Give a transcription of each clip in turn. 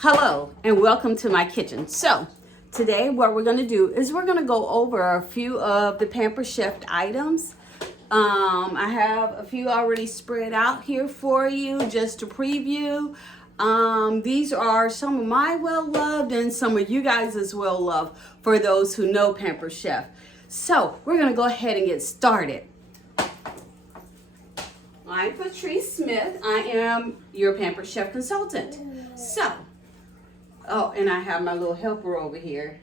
Hello and welcome to my kitchen. So today what we're going to do is we're going to go over a few of the Pampered Chef items. I have a few already spread out here for you just to preview. These are some of my well-loved and some of you guys as well-loved for those who know Pampered Chef. So we're going to go ahead and get started. I'm Patrice Smith. I am your Pampered Chef consultant. So, oh, and I have my little helper over here.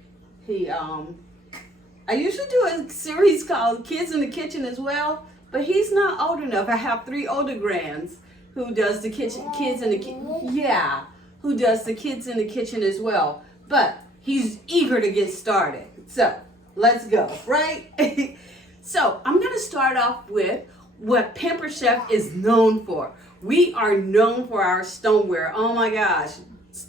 I usually do a series called Kids in the Kitchen as well, but he's not old enough. I have 3 older grands who does the kids in the kitchen as well. But he's eager to get started. So, let's go, right? So, I'm going to start off with what Pampered Chef is known for. We are known for our stoneware. Oh my gosh.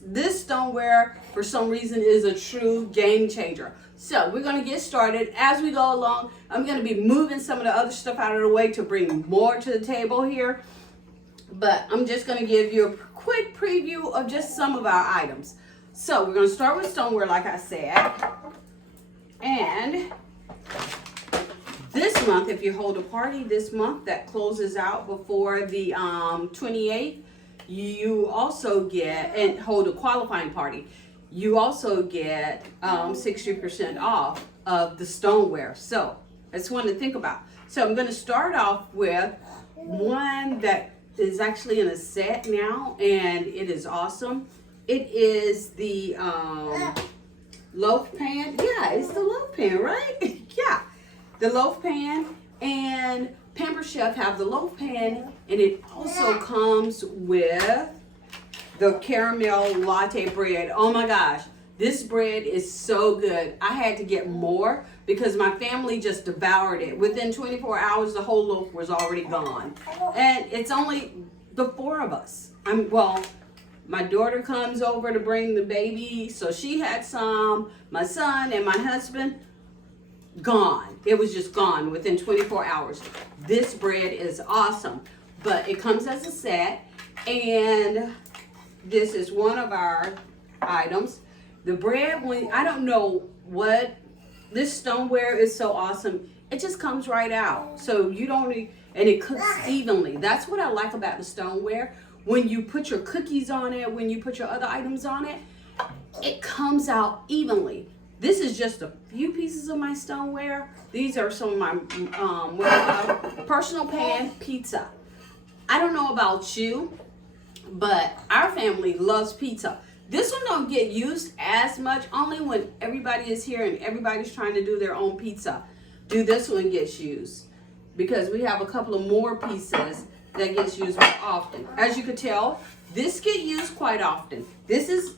This stoneware, for some reason, is a true game changer. So we're going to get started. As we go along, I'm going to be moving some of the other stuff out of the way to bring more to the table here. But I'm just going to give you a quick preview of just some of our items. So we're going to start with stoneware, like I said. And this month, if you hold a party this month that closes out before the 28th, you also get, and hold a qualifying party, you also get 60% off of the stoneware. So that's one to think about. So I'm going to start off with one that is actually in a set now, and it is awesome. It is the loaf pan. Yeah, it's the loaf pan, right? Yeah. The loaf pan, and Pampered Chef have the loaf pan, and it also comes with the caramel latte bread. Oh my gosh, this bread is so good. I had to get more because my family just devoured it. Within 24 hours, the whole loaf was already gone. And it's only the 4 of us. My daughter comes over to bring the baby, so she had some. My son and my husband, gone. It was just gone within 24 hours. This bread is awesome, but it comes as a set, and this is one of our items. The bread, I don't know what, this stoneware is so awesome. It just comes right out. So you don't need, and it cooks evenly. That's what I like about the stoneware. When you put your cookies on it, when you put your other items on it, it comes out evenly. This is just a few pieces of my stoneware. These are some of my personal pan pizza. I don't know about you, but our family loves pizza. This one don't get used as much, only when everybody is here and everybody's trying to do their own pizza. This one gets used because we have a couple of more pieces that gets used more often. As you could tell, this gets used quite often. This is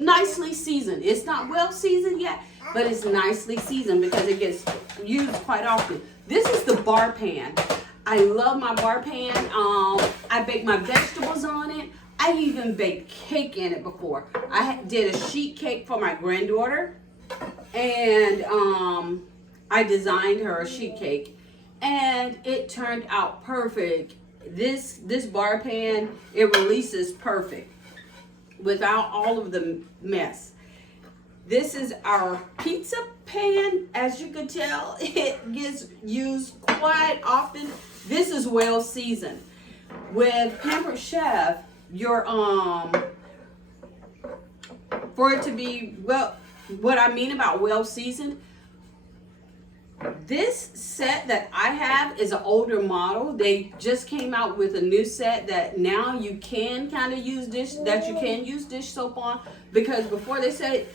nicely seasoned. It's not well seasoned yet, but it's nicely seasoned because it gets used quite often. This is the bar pan. I love my bar pan. I bake my vegetables on it. I even baked cake in it before. I did a sheet cake for my granddaughter, and I designed her a sheet cake, and it turned out perfect. This bar pan, it releases perfect without all of the mess. This is our pizza pan. As you can tell, it gets used quite often. This is well seasoned. With Pampered Chef, for it to be well, what I mean about well seasoned, this set that I have is an older model. They just came out with a new set that now you can kind of use dish soap on, because before they said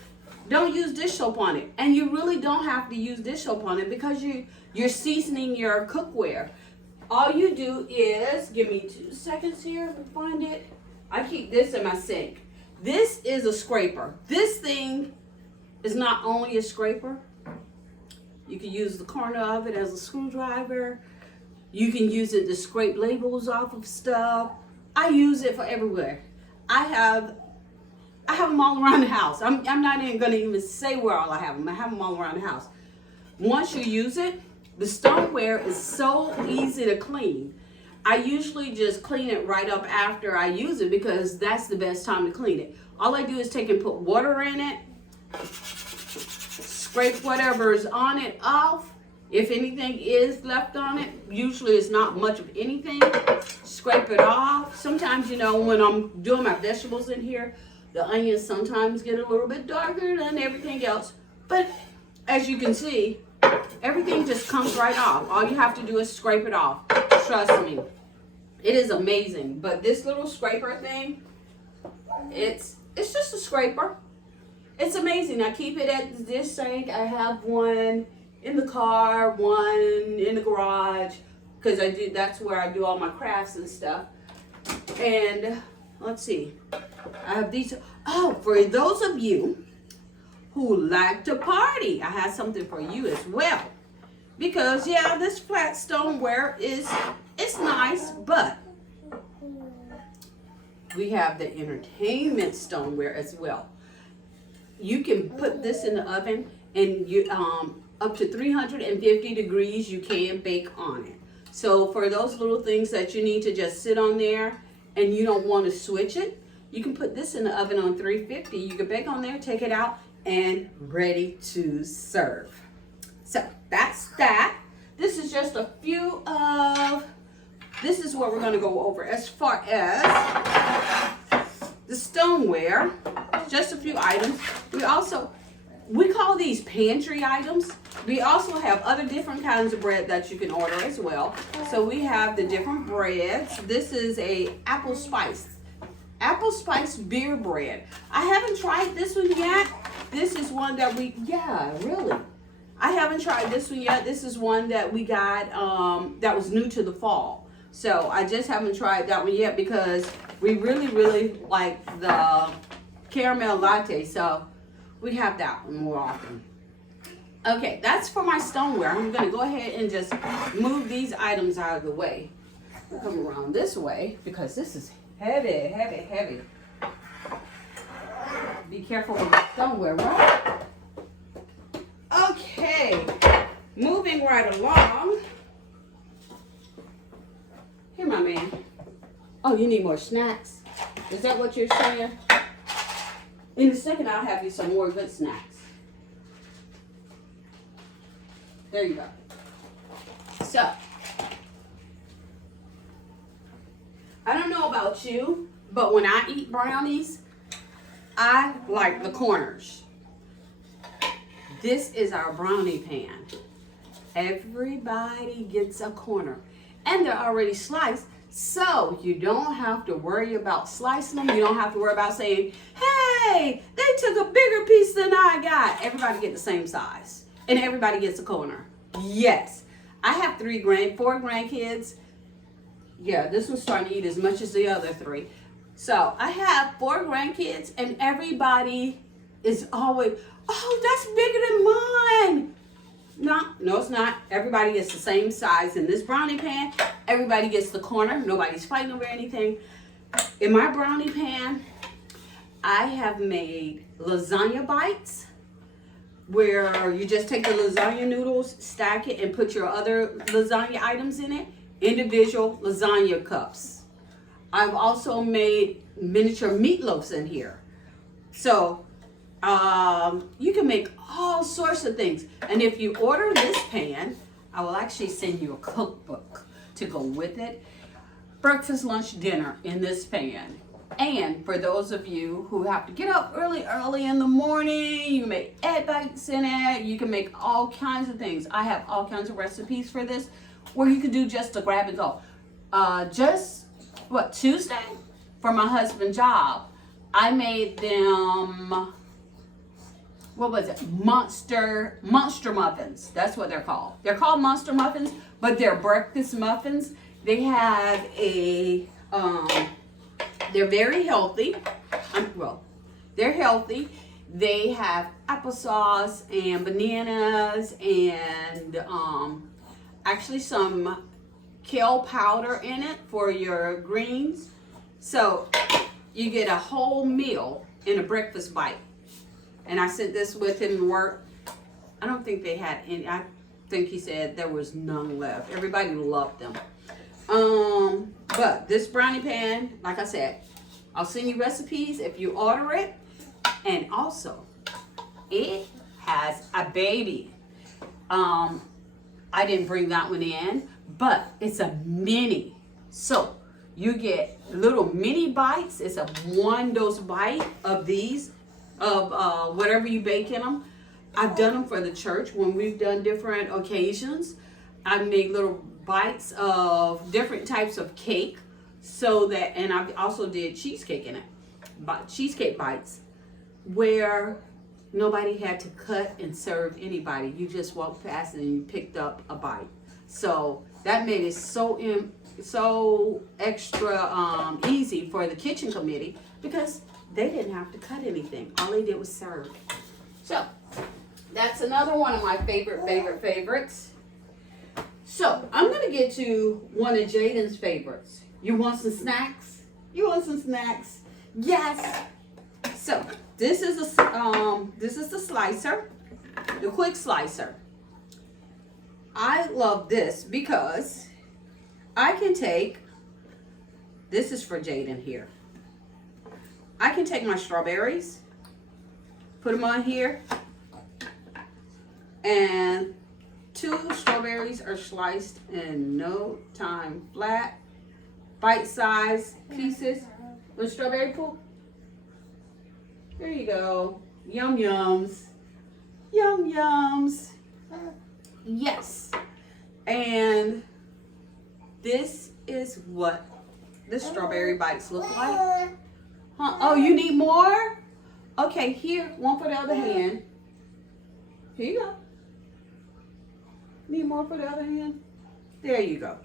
don't use dish soap on it, and you really don't have to use dish soap on it because you're seasoning your cookware. All you do is, give me 2 seconds here to find it. I keep this in my sink. This is a scraper. This thing is not only a scraper. You can use the corner of it as a screwdriver. You can use it to scrape labels off of stuff. I use it for everywhere. I have them all around the house. I'm not even going to even say where all I have them. I have them all around the house. Once you use it, the stoneware is so easy to clean. I usually just clean it right up after I use it because that's the best time to clean it. All I do is take and put water in it, scrape whatever's on it off. If anything is left on it, usually it's not much of anything. Scrape it off. Sometimes, you know, when I'm doing my vegetables in here, the onions sometimes get a little bit darker than everything else. But as you can see, everything just comes right off. All you have to do is scrape it off. Trust me. It is amazing. But this little scraper thing, it's just a scraper. It's amazing. I keep it at this sink. I have one in the car, one in the garage, because that's where I do all my crafts and stuff. And let's see. I have these. Oh, for those of you who like to party, I have something for you as well. Because yeah, this flat stoneware it's nice, but we have the entertainment stoneware as well. You can put this in the oven, and you up to 350 degrees you can bake on it. So for those little things that you need to just sit on there and you don't want to switch it, you can put this in the oven on 350. You can bake on there, take it out, and ready to serve. So that's that. This is just a few of, this is what we're going to go over as far as the stoneware. Just a few items. We call these pantry items. We also have other different kinds of bread that you can order as well. So we have the different breads. This is a apple spice beer bread. I haven't tried this one yet. This is one that I haven't tried this one yet. This is one that we got that was new to the fall. So I just haven't tried that one yet because we really like the caramel latte. So we have that one more often. Okay, that's for my stoneware. I'm going to go ahead and just move these items out of the way. I'll come around this way because this is heavy. Be careful with the stoneware, right? Okay, moving right along. Here, my man. Oh, you need more snacks? Is that what you're saying? In a second, I'll have you some more good snacks. There you go. So, I don't know about you, but when I eat brownies, I like the corners. This is our brownie pan. Everybody gets a corner. And they're already sliced, so you don't have to worry about slicing them. You don't have to worry about saying, hey, they took a bigger piece than I got. Everybody gets the same size. And everybody gets a corner. Yes. I have 4 grandkids. Yeah, this one's starting to eat as much as the other 3. So I have 4 grandkids, and everybody is always, oh, that's bigger than mine. No, it's not. Everybody gets the same size in this brownie pan. Everybody gets the corner. Nobody's fighting over anything. In my brownie pan, I have made lasagna bites where you just take the lasagna noodles, stack it, and put your other lasagna items in it. Individual lasagna cups. I've also made miniature meatloafs in here. So you can make all sorts of things. And if you order this pan, I will actually send you a cookbook to go with it. Breakfast, lunch, dinner in this pan. And for those of you who have to get up early in the morning, you make egg bites in it. You can make all kinds of things. I have all kinds of recipes for this where you can do just a grab and go. Tuesday for my husband's job, I made them, monster muffins. That's what they're called. They're called monster muffins, but they're breakfast muffins. They have they're very healthy. They're healthy. They have applesauce and bananas and actually some kale powder in it for your greens. So you get a whole meal in a breakfast bite. And I sent this with him to work. I don't think they had any. I think he said there was none left. Everybody loved them. But this brownie pan, like I said, I'll send you recipes if you order it. And also, it has a baby. I didn't bring that one in, but it's a mini. So you get little mini bites. It's a 1 dose bite of these, of whatever you bake in them. I've done them for the church when we've done different occasions. I've made little bites of different types of cake, so that, and I also did cheesecake in it, but cheesecake bites where nobody had to cut and serve anybody. You just walked past and you picked up a bite. So that made it so extra easy for the kitchen committee, because they didn't have to cut anything. All they did was serve. So that's another one of my favorites. So I'm gonna get to one of Jaden's favorites. You want some snacks? You want some snacks? Yes. So this is the slicer, the quick slicer. I love this because I can take, this is for Jaden here. I can take my strawberries, put them on here, and 2 strawberries are sliced in no time, flat, bite-sized pieces with strawberry pulp. There you go. Yum yums. Yum yums. Yes. And this is what the strawberry bites look like. Huh? Oh, you need more? Okay, here, one for the other hand. Here you go. Need more for the other hand? There you go.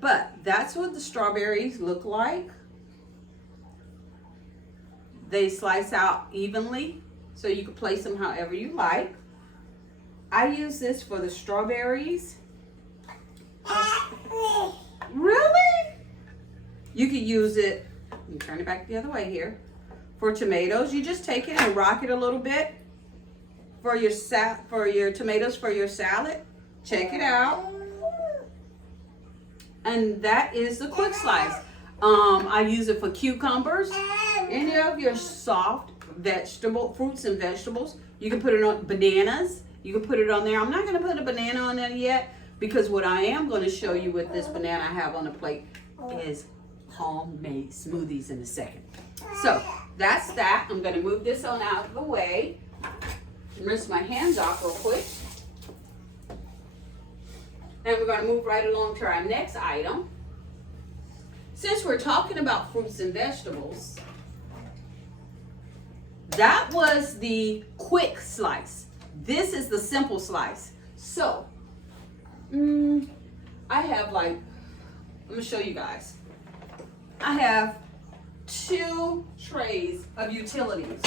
But that's what the strawberries look like. They slice out evenly, so you can place them however you like. I use this for the strawberries. Really? You could use it, let me turn it back the other way here. For tomatoes, you just take it and rock it a little bit. For your tomatoes for your salad, check it out. And that is the quick slice. I use it for cucumbers, any of your soft fruits and vegetables. You can put it on bananas. You can put it on there. I'm not going to put a banana on there yet, because what I am going to show you with this banana I have on the plate is homemade smoothies in a second. So that's that. I'm going to move this on out of the way. Rinse my hands off real quick. And we're going to move right along to our next item. Since we're talking about fruits and vegetables, that was the quick slice. This is the simple slice. So, I have I'm going to show you guys. I have 2 trays of utilities.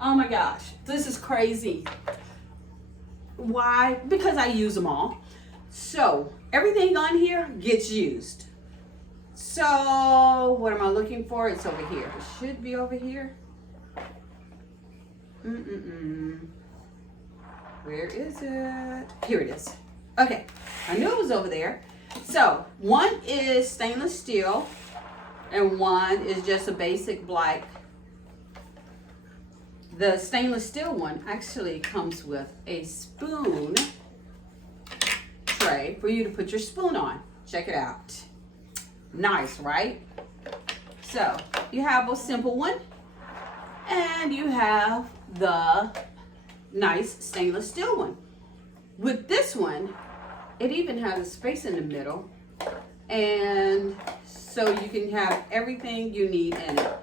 Oh my gosh, this is crazy. Why? Because I use them all. So everything on here gets used. So what am I looking for? It's over here. It should be over here. Where is it? Here it is. Okay, I knew it was over there. So one is stainless steel and one is just a basic black. The stainless steel one actually comes with a spoon tray for you to put your spoon on. Check it out. Nice, right? So you have a simple one and you have the nice stainless steel one. With this one, it even has a space in the middle, and so you can have everything you need in it.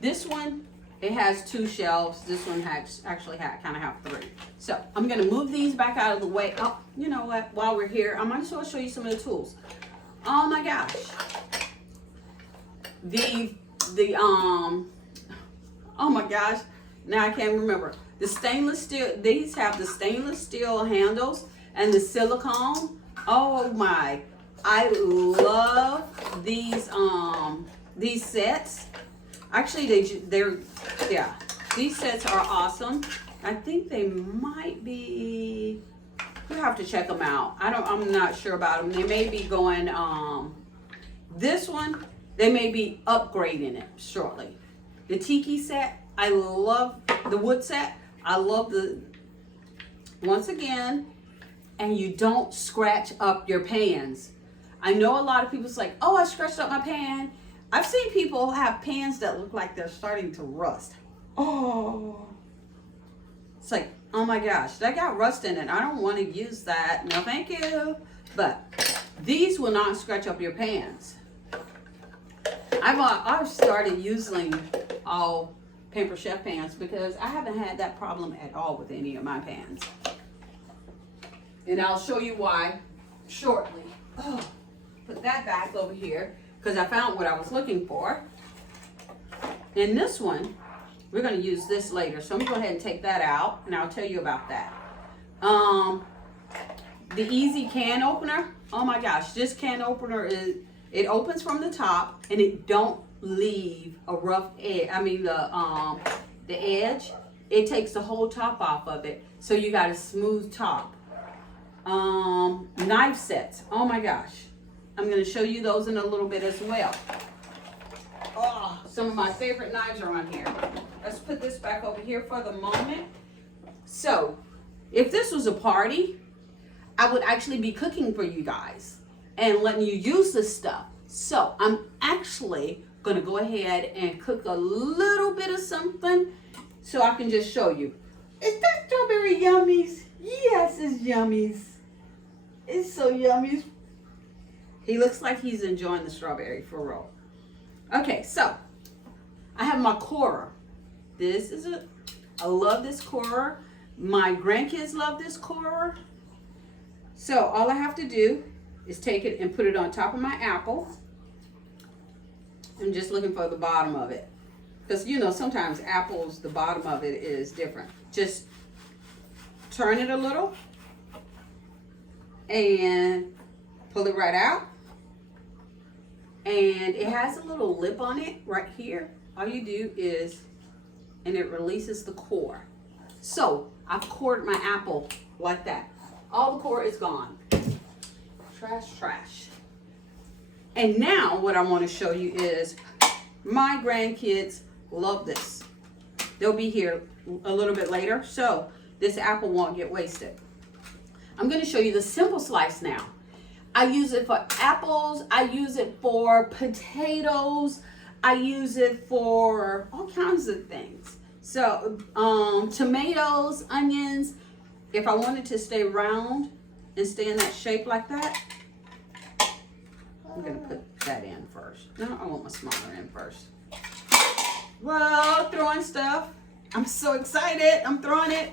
This one, it has 2 shelves. This one actually kind of have 3. So I'm going to move these back out of the way. Oh, you know what? While we're here, I might as well show you some of the tools. Oh my gosh. Oh my gosh. Now I can't remember. The stainless steel, these have the stainless steel handles and the silicone. Oh my. I love these sets. Actually, these sets are awesome. I think they might be You have to check them out. I'm not sure about them. They may be going, this one, they may be upgrading it shortly. The tiki set, I love the wood set. I love once again, and you don't scratch up your pans. I know a lot of people's like, oh, I scratched up my pan. I've seen people have pans that look like they're starting to rust. Oh. It's like, oh my gosh, that got rust in it. I don't want to use that. No, thank you. But these will not scratch up your pans. I've started using all Pampered Chef pans because I haven't had that problem at all with any of my pans. And I'll show you why shortly. Oh, put that back over here because I found what I was looking for. And this one, we're going to use this later. So I'm going to go ahead and take that out and I'll tell you about that. The Easy Can Opener. Oh my gosh, this can opener it opens from the top and it don't leave a rough edge. I mean the edge. It takes the whole top off of it. So you got a smooth top. Knife sets. Oh my gosh. I'm going to show you those in a little bit as well. Oh, some of my favorite knives are on here. Let's put this back over here for the moment. So, if this was a party, I would actually be cooking for you guys and letting you use this stuff. So, I'm actually going to go ahead and cook a little bit of something so I can just show you. Is that strawberry yummies? Yes, it's yummies. It's so yummy. He looks like he's enjoying the strawberry for real. Okay, so I have my corer. I love this corer. My grandkids love this corer. So all I have to do is take it and put it on top of my apple. I'm just looking for the bottom of it. Because you know, sometimes apples, the bottom of it is different. Just turn it a little and pull it right out. And it has a little lip on it right here. All you do is, and it releases the core. So I've cored my apple like that. All the core is gone. Trash, trash. And now what I want to show you is my grandkids love this. They'll be here a little bit later, so this apple won't get wasted. I'm going to show you the simple slice now. I use it for apples. I use it for potatoes. I use it for all kinds of things. So tomatoes, onions. If I wanted to stay round and stay in that shape like that, I'm going to put that in first. No, I want my smaller end first. Well, throwing stuff. I'm so excited. I'm throwing it.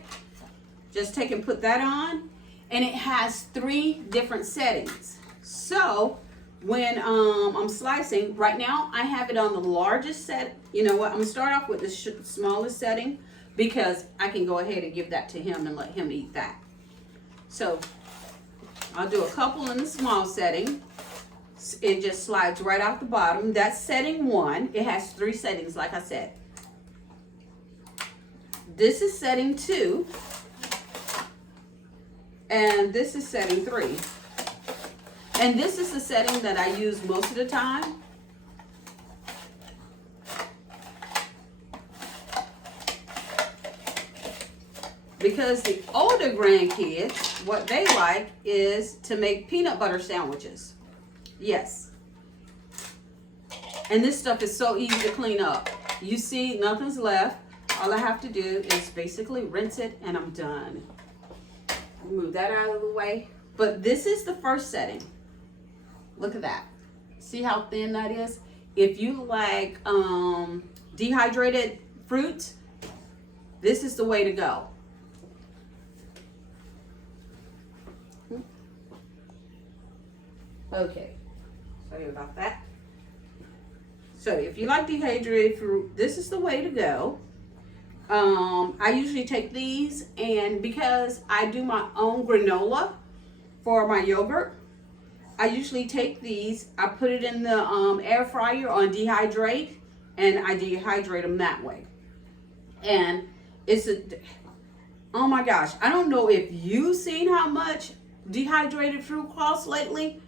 Just take and put that on. And it has 3 different settings. So when I'm slicing, right now I have it on the largest set. You know what? I'm going to start off with the smallest setting because I can go ahead and give that to him and let him eat that. So I'll do a couple in the small setting. It just slides right off the bottom. That's setting 1. It has 3 settings, like I said. This is setting 2. And this is setting 3. And this is the setting that I use most of the time. Because the older grandkids, what they like is to make peanut butter sandwiches. Yes. And this stuff is so easy to clean up. You see, nothing's left. All I have to do is basically rinse it and I'm done. Move that out of the way. But this is the first setting. Look at that. See how thin that is? If you like dehydrated fruits, this is the way to go. Okay, sorry about that. So if you like dehydrated fruit, this is the way to go. I usually take these, and because I do my own granola for my yogurt, I usually take these, I put it in the air fryer on dehydrate, and I dehydrate them that way. And it's Oh my gosh, I don't know if you've seen how much dehydrated fruit costs lately.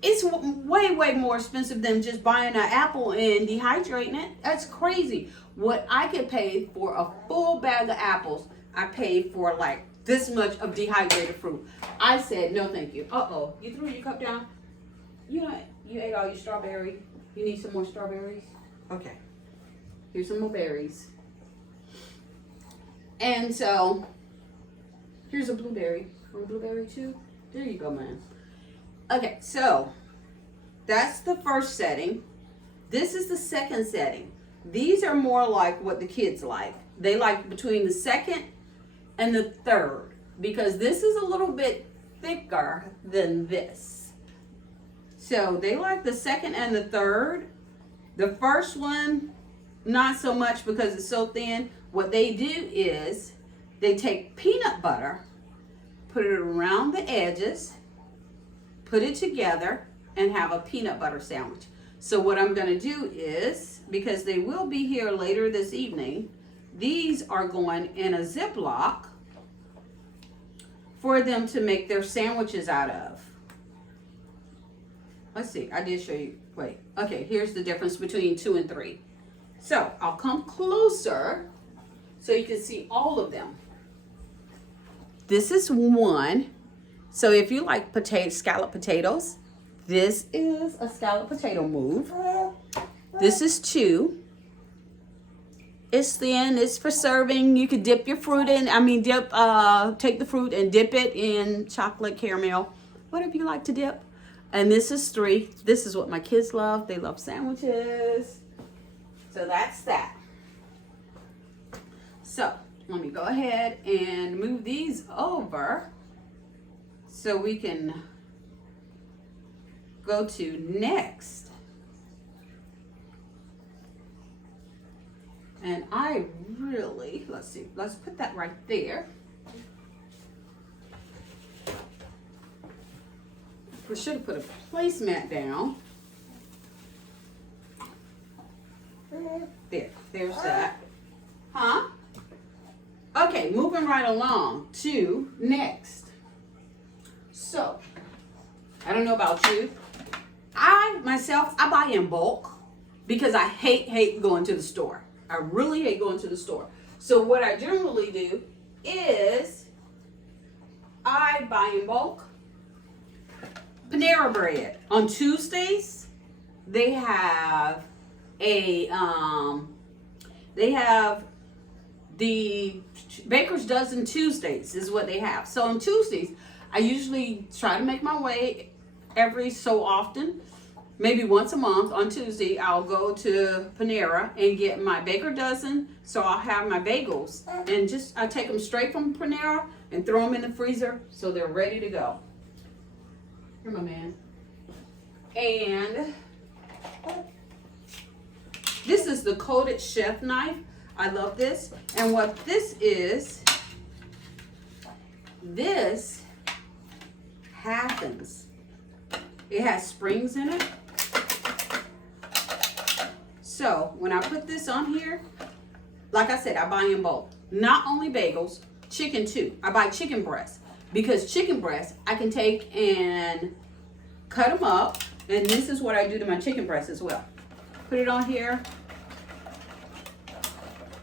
It's way more expensive than just buying an apple and dehydrating it. That's crazy. What I could pay for a full bag of apples, I paid for like this much of dehydrated fruit. I said no thank you. Uh-oh, you threw your cup down? You know, you ate all your strawberry. You need some more strawberries? Okay, here's some more berries. And so, here's a blueberry. Want a blueberry too? There you go, man. Okay, so that's the first setting. This is the second setting. These are more like what the kids like. They like between the second and the third because this is a little bit thicker than this. So they like the second and the third. The first one, not so much because it's so thin. What they do is they take peanut butter, put it around the edges, put it together, and have a peanut butter sandwich. So what I'm going to do is, because they will be here later this evening, these are going in a Ziploc for them to make their sandwiches out of. Let's see, I did show you. Wait, okay, here's the difference between 2 and 3. So I'll come closer so you can see all of them. This is 1. So if you like scalloped potatoes, this is a scalloped potato move. This is 2. It's thin. It's for serving. You could dip your fruit in. Take the fruit and dip it in chocolate, caramel, whatever you like to dip. And this is 3. This is what my kids love. They love sandwiches. So that's that. So let me go ahead and move these over so we can go to next. And I really, let's put that right there. We should have put a placemat down. There's that. Huh? Okay, moving right along to next. So, I don't know about you. I buy in bulk because I hate going to the store. I really hate going to the store. So what I generally do is I buy in bulk. Panera Bread. On Tuesdays, they have the Baker's Dozen Tuesdays is what they have. So on Tuesdays, I usually try to make my way every so often. Maybe once a month on Tuesday, I'll go to Panera and get my Baker Dozen. So I'll have my bagels and I take them straight from Panera and throw them in the freezer so they're ready to go. Here, my man. And this is the coated chef knife. I love this. And what this happens. It has springs in it. So when I put this on here, like I said, I buy in bulk. Not only bagels, chicken too. I buy chicken breasts because chicken breasts I can take and cut them up. And this is what I do to my chicken breasts as well. Put it on here.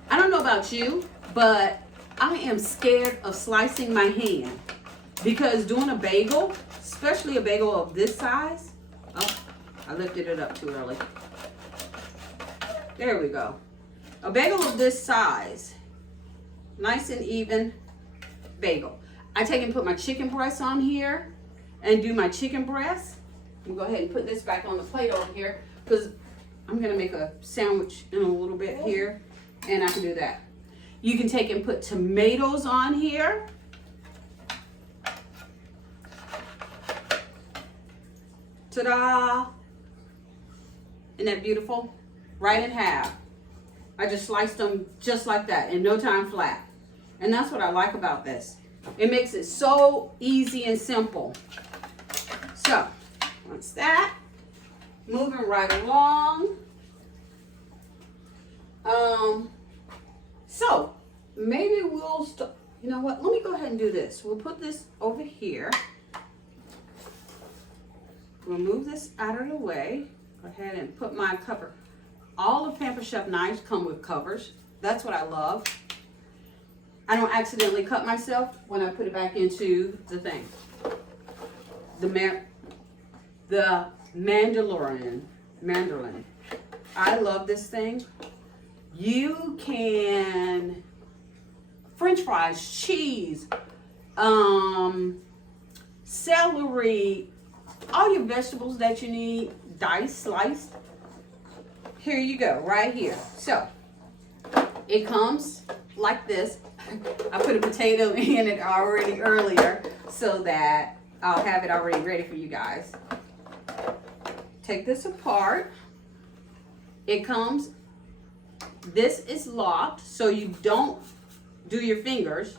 I don't know about you, but I am scared of slicing my hand because doing a bagel, especially a bagel of this size, oh, I lifted it up too early. There we go. A bagel of this size, nice and even bagel. I take and put my chicken breasts on here and do my chicken breasts. I'm gonna go ahead and put this back on the plate over here because I'm gonna make a sandwich in a little bit here, and I can do that. You can take and put tomatoes on here. Ta-da! Isn't that beautiful? Right in half. I just sliced them just like that in no time flat. And that's what I like about this. It makes it so easy and simple. So, that's that. Moving right along. So, maybe we'll You know what? Let me go ahead and do this. We'll put this over here. We'll move this out of the way. Go ahead and put my cover. All of Pampered Chef knives come with covers. That's what I love. I don't accidentally cut myself when I put it back into the thing. The Mandalorian. I love this thing. You can French fries, cheese, celery, all your vegetables that you need, diced, sliced. Here you go, right here. So it comes like this. I put a potato in it already earlier so that I'll have it already ready for you guys. Take this apart. It comes, this is locked so you don't do your fingers.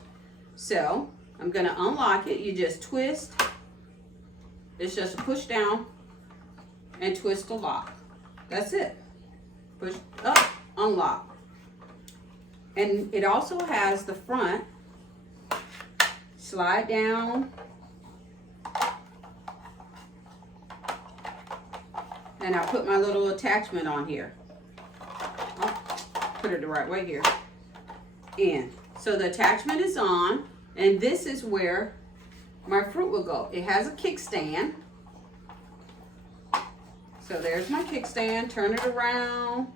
So I'm gonna unlock it. You just twist. It's just a push down and twist the lock. That's it. Push up, unlock. And it also has the front. Slide down. And I'll put my little attachment on here. I'll put it the right way here. And so the attachment is on, and this is where my fruit will go. It has a kickstand. So there's my kickstand. Turn it around,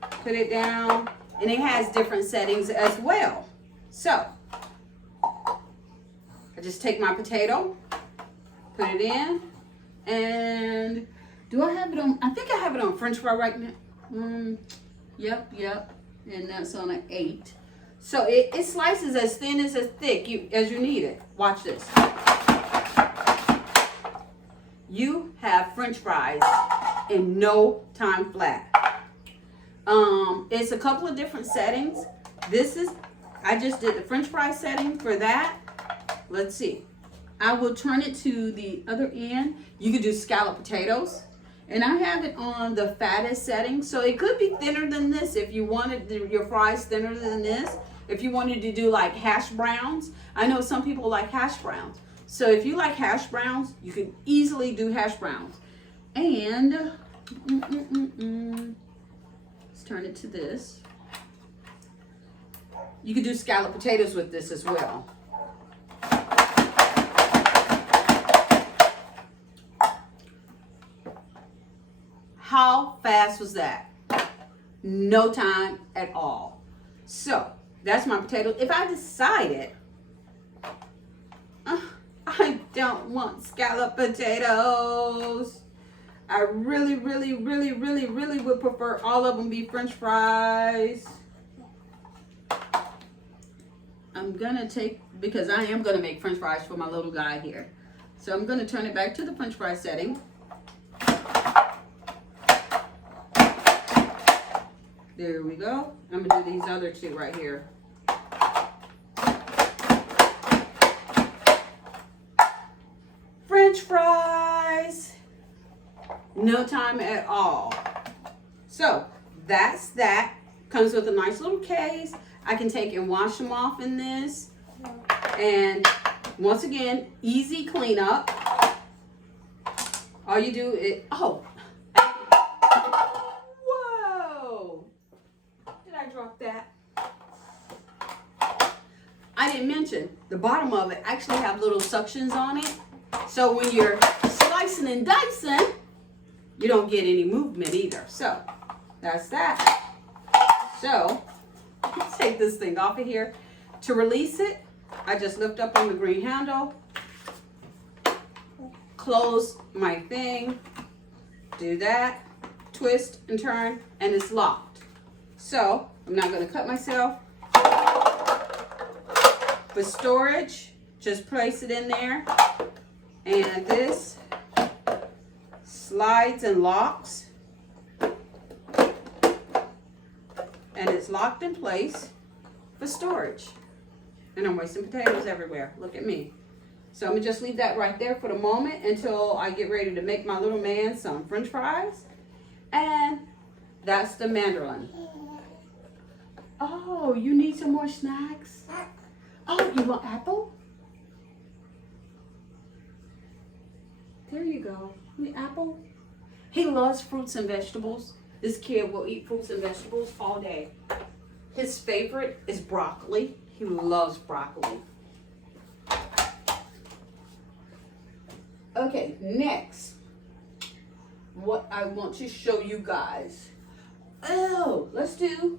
put it down, and it has different settings as well. So I just take my potato, put it in, and do I have it on? I think I have it on French fry right now. Yep. And that's on an 8. So it slices as thin as thick as you need it. Watch this. You have French fries in no time flat. It's a couple of different settings. I just did the French fry setting for that. Let's see. I will turn it to the other end. You could do scalloped potatoes. And I have it on the fattest setting. So it could be thinner than this if you wanted your fries thinner than this. If you wanted to do like hash browns. I know some people like hash browns. So if you like hash browns, you can easily do hash browns. And let's turn it to this. You could do scalloped potatoes with this as well. How fast was that? No time at all. So that's my potato. If I decided I don't want scalloped potatoes, I really would prefer all of them be French fries. I'm gonna take, because I am gonna make French fries for my little guy here. So I'm gonna turn it back to the French fry setting. There we go. I'm gonna do these other two right here. French fries. No time at all. So that's that. Comes with a nice little case. I can take and wash them off in this. And once again, easy cleanup. All you do is, whoa. Did I drop that? I didn't mention, the bottom of it actually have little suctions on it. So when you're slicing and dicing, you don't get any movement either. So that's that. So let's take this thing off of here. To release it, I just lift up on the green handle, close my thing, do that, twist and turn, and it's locked. So I'm not going to cut myself. For storage, just place it in there, and this slides and locks, and it's locked in place for storage. And I'm wasting potatoes everywhere. Look at me. So I'm gonna just leave that right there for the moment until I get ready to make my little man some French fries. And that's the mandarin. Oh, you need some more snacks? Oh, you want apple? There you go. The apple. He loves fruits and vegetables. This kid will eat fruits and vegetables all day. His favorite is broccoli. He loves broccoli. Okay, next, what I want to show you guys. Oh, let's do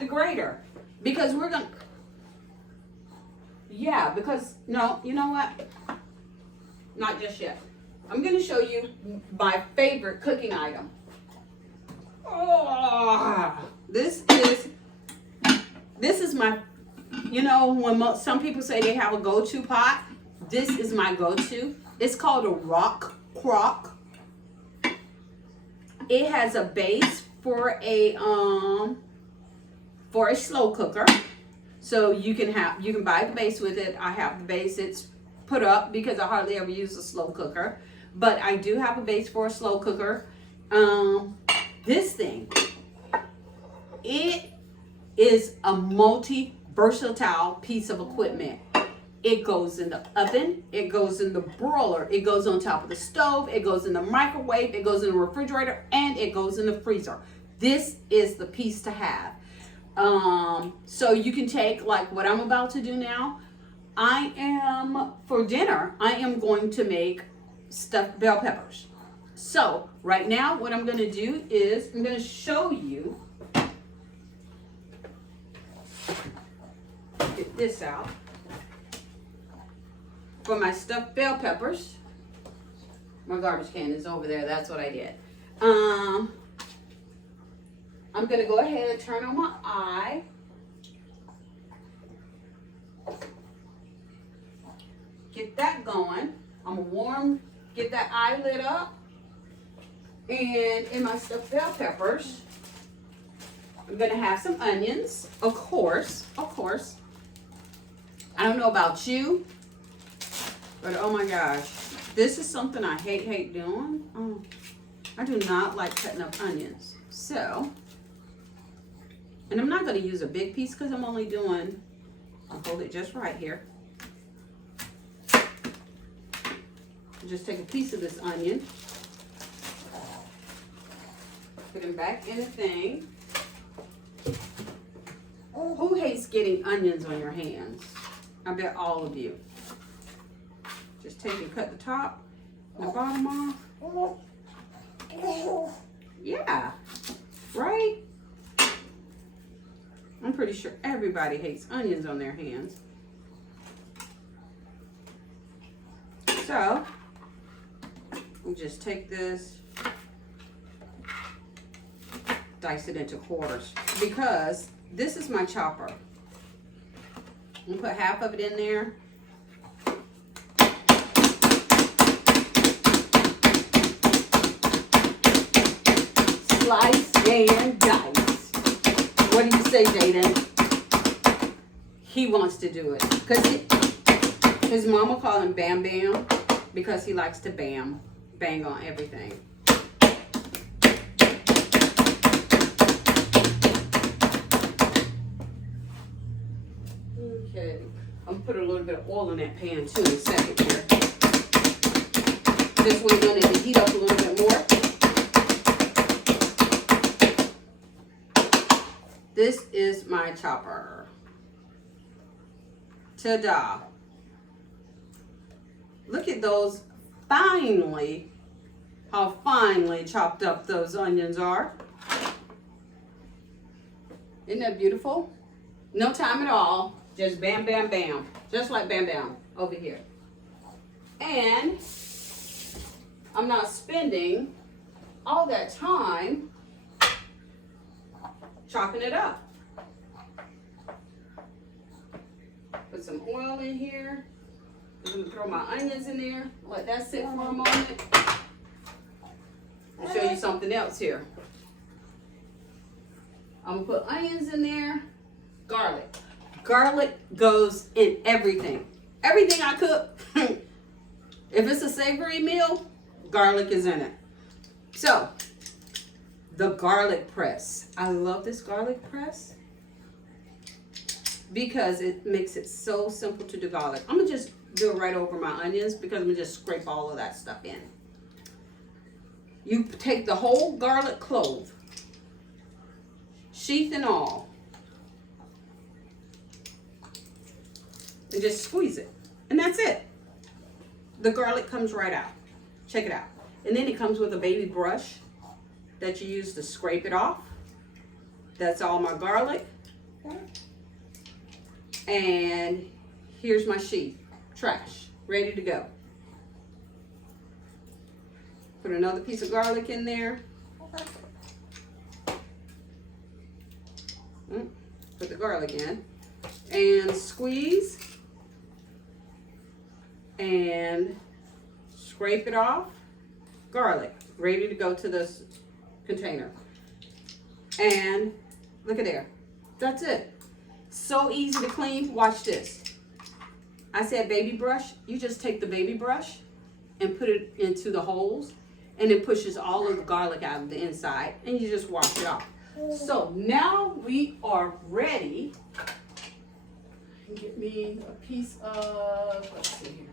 the grater. Because we're gonna, yeah, because, no, you know what? Not just yet. I'm gonna show you my favorite cooking item. Oh, this is my, you know, when some people say they have a go-to pot, this is my go-to. It's called a rock crock. It has a base for a slow cooker. So you can buy the base with it. I have the base. It's put up because I hardly ever use a slow cooker. But I do have a base for a slow cooker. This thing, it is a multi-versatile piece of equipment. It goes in the oven, it goes in the broiler, it goes on top of the stove, it goes in the microwave, it goes in the refrigerator, and it goes in the freezer. This is the piece to have. So you can take like what I'm about to do now. For dinner, I am going to make stuffed bell peppers. So right now what I'm going to do is I'm going to show you. Get this out. For my stuffed bell peppers. My garbage can is over there. That's what I did. I'm going to go ahead and turn on my eye. Get that going. I'm warm. Get that eye lit up. And in my stuffed bell peppers, I'm going to have some onions. Of course. I don't know about you, but oh my gosh. This is something I hate doing. Oh, I do not like cutting up onions. So, and I'm not going to use a big piece because I'm only doing, I'll hold it just right here. Just take a piece of this onion, put them back in the thing. Who hates getting onions on your hands? I bet all of you. Just take and cut the top and the bottom off. Yeah, right? I'm pretty sure everybody hates onions on their hands. So, we just take this, dice it into quarters, because this is my chopper. I'm gonna put half of it in there. Slice and dice. What do you say, Jaden? He wants to do it because his mama called him Bam Bam because he likes to bang on everything. Okay, I'm gonna put a little bit of oil in that pan too in a second here. Just waiting on it to heat up a little bit more. This is my chopper. Ta-da. Look at those how finely chopped up those onions are. Isn't that beautiful? No time at all. Just bam, bam, bam. Just like Bam Bam over here. And I'm not spending all that time chopping it up. Put some oil in here. I'm going to throw my onions in there. Let that sit for a moment. I'll show you something else here. I'm going to put onions in there. Garlic. Garlic goes in everything. Everything I cook. If it's a savory meal, garlic is in it. So, the garlic press. I love this garlic press. because it makes it so simple to do garlic. I'm gonna just do it right over my onions because I'm gonna just scrape all of that stuff in. You take the whole garlic clove, sheath and all, and just squeeze it. And that's it. The garlic comes right out. Check it out. And then it comes with a baby brush that you use to scrape it off. That's all my garlic. And here's my sheath. Trash. Ready to go. Put another piece of garlic in there. Put the garlic in. And squeeze. And scrape it off. Garlic. Ready to go to this container. And look at there. That's it. So easy to clean. Watch this. I said baby brush. You just take the baby brush and put it into the holes, and it pushes all of the garlic out of the inside, and you just wash it off. So now we are ready. Get me a piece of, let's see here.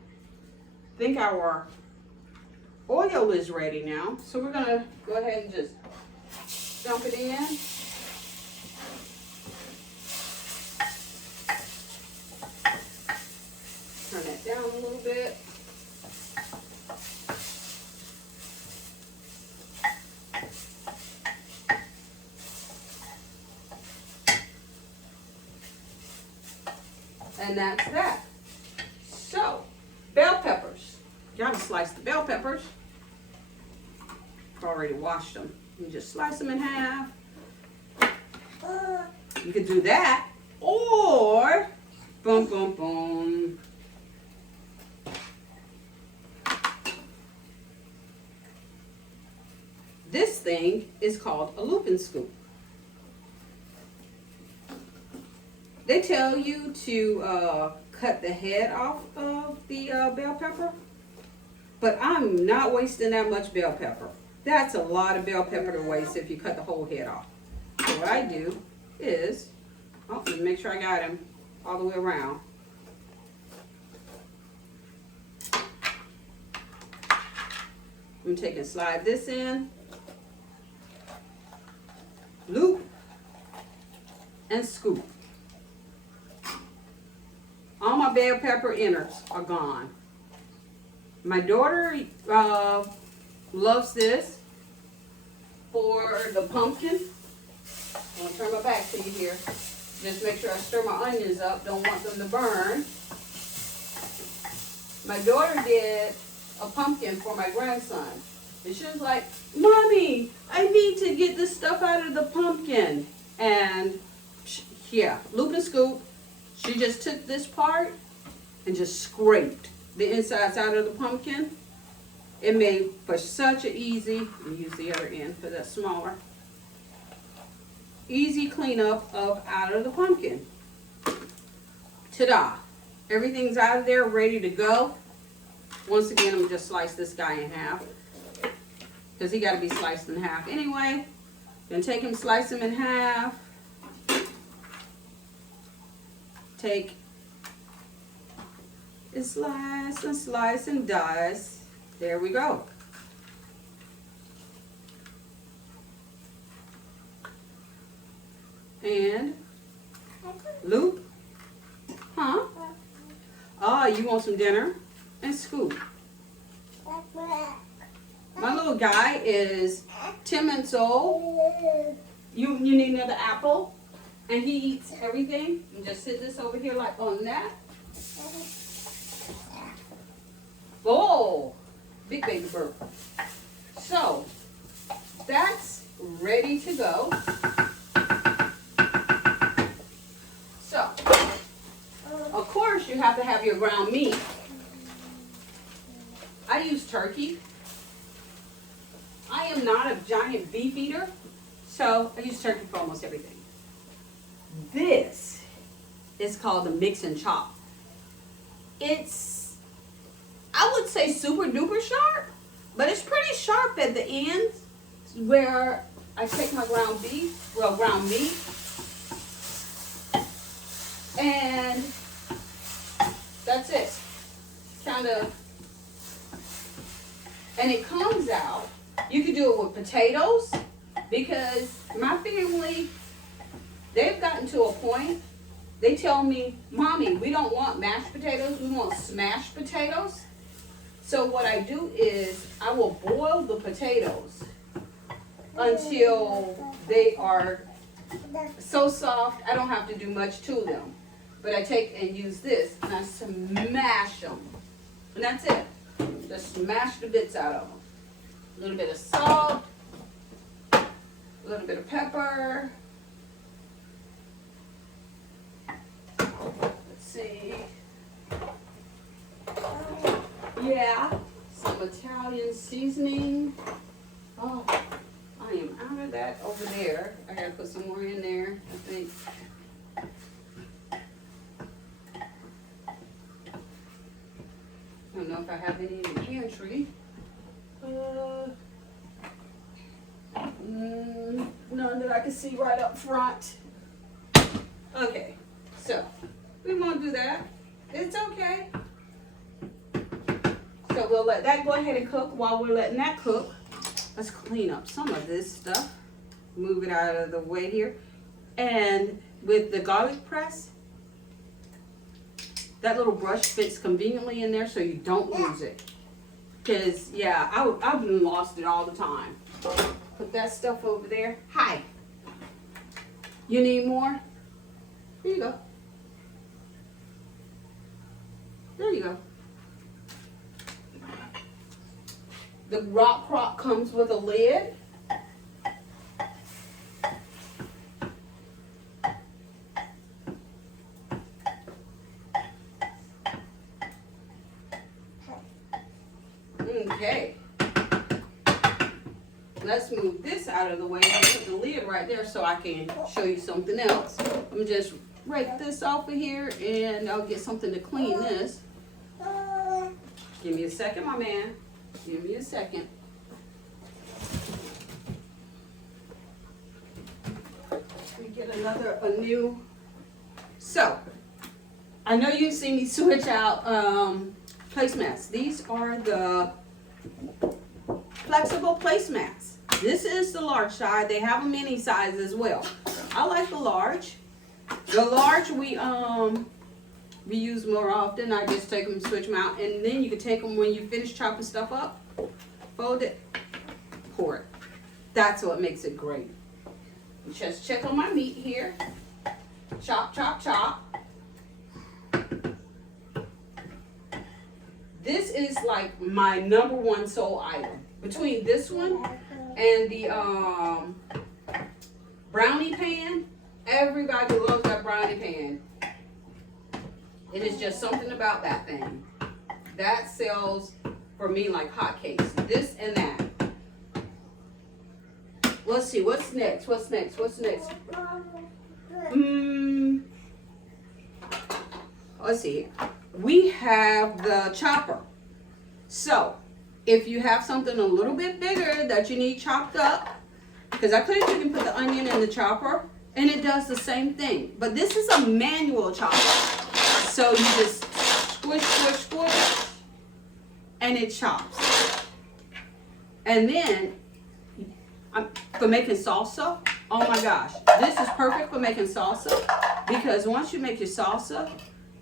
I think our oil is ready now. So we're gonna go ahead and just dump it in. Turn that down a little bit. And that's that. So, bell peppers. You gotta slice the bell peppers. I've already washed them. You just slice them in half. You could do that, or boom, boom, boom. This thing is called a loop and scoop. They tell you to cut the head off of the bell pepper, but I'm not wasting that much bell pepper. That's a lot of bell pepper to waste if you cut the whole head off. So what I do is, let me make sure I got him all the way around. I'm taking and slide this in, loop, and scoop. All my bell pepper innards are gone. My daughter loves this for the pumpkin. I'm gonna turn my back to you here. Just make sure I stir my onions up. Don't want them to burn. My daughter did a pumpkin for my grandson. And she was like, Mommy, I need to get this stuff out of the pumpkin. And yeah, loop and scoop. She just took this part and just scraped the insides out of the pumpkin. It made for such an easy, let me use the other end because that's smaller. Easy cleanup of out of the pumpkin. Ta-da. Everything's out of there, ready to go. Once again, I'm going to just slice this guy in half because he got to be sliced in half anyway. Then take him, slice him in half. Take and slice and dice. There we go. And loop. Huh? Oh, you want some dinner? And scoop. My little guy is 10 months old. You need another apple? And he eats everything. You just sit this over here like on that. Oh, big baby bird. So, that's ready to go. So, of course you have to have your ground meat. I use turkey. I am not a giant beef eater, so I use turkey for almost everything. This is called the mix and chop. It's, I would say super duper sharp, but it's pretty sharp at the ends where I take my ground meat, And that's it. Kind of, and it comes out. You can do it with potatoes, because my family, they've gotten to a point, they tell me, Mommy, we don't want mashed potatoes, we want smashed potatoes. So what I do is I will boil the potatoes until they are so soft I don't have to do much to them. But I take and use this and I smash them. And that's it. Just smash the bits out of them. A little bit of salt, a little bit of pepper. Let's see. Yeah, some Italian seasoning. Oh, I am out of that over there. I gotta put some more in there, I think. I don't know if I have any in the pantry. None that I can see right up front. Okay, so we won't do that. It's okay. So we'll let that go ahead and cook. While we're letting that cook, let's clean up some of this stuff. Move it out of the way here. And with the garlic press, that little brush fits conveniently in there so you don't lose it. Because, yeah, I've lost it all the time. Put that stuff over there. Hi. You need more? Here you go. There you go. The rock crock comes with a lid. Okay. Let's move this out of the way and put the lid right there so I can show you something else. Let me just rake this off of here and I'll get something to clean this. Give me a second, my man. Give me a second. We get a new. So, I know you've seen me switch out placemats. These are the flexible placemats. This is the large size. They have a mini size as well. I like the large. The large we use more often. I just take them, switch them out, and then you can take them when you finish chopping stuff up, fold it, pour it. That's what makes it great. Just check on my meat here. Chop, chop, chop. This is like my #1 sold item. Between this one and the brownie pan, everybody loves that brownie pan. It is just something about that thing. That sells for me like hotcakes. This and that. Let's see, what's next? What's next? What's next? Let's see. We have the chopper. So, if you have something a little bit bigger that you need chopped up, because I could have you can put the onion in the chopper and it does the same thing. But this is a manual chopper. So you just squish, squish, squish, and it chops. And then, for making salsa, oh my gosh, this is perfect for making salsa, because once you make your salsa,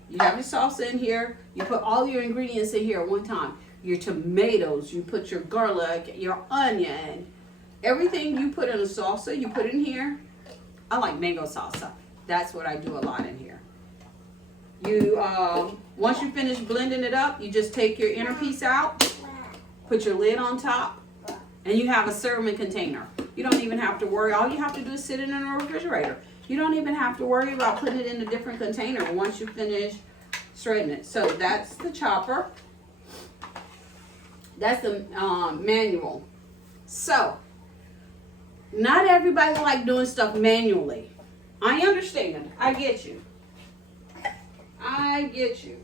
you have your salsa in here, you put all your ingredients in here at one time. Your tomatoes, you put your garlic, your onion, everything you put in a salsa, you put in here. I like mango salsa. That's what I do a lot in here. You, once you finish blending it up, you just take your inner piece out, put your lid on top, and you have a serving container. You don't even have to worry. All you have to do is sit it in a refrigerator. You don't even have to worry about putting it in a different container once you finish straightening it. So that's the chopper. That's the manual. So, not everybody like doing stuff manually. I understand. I get you. I get you.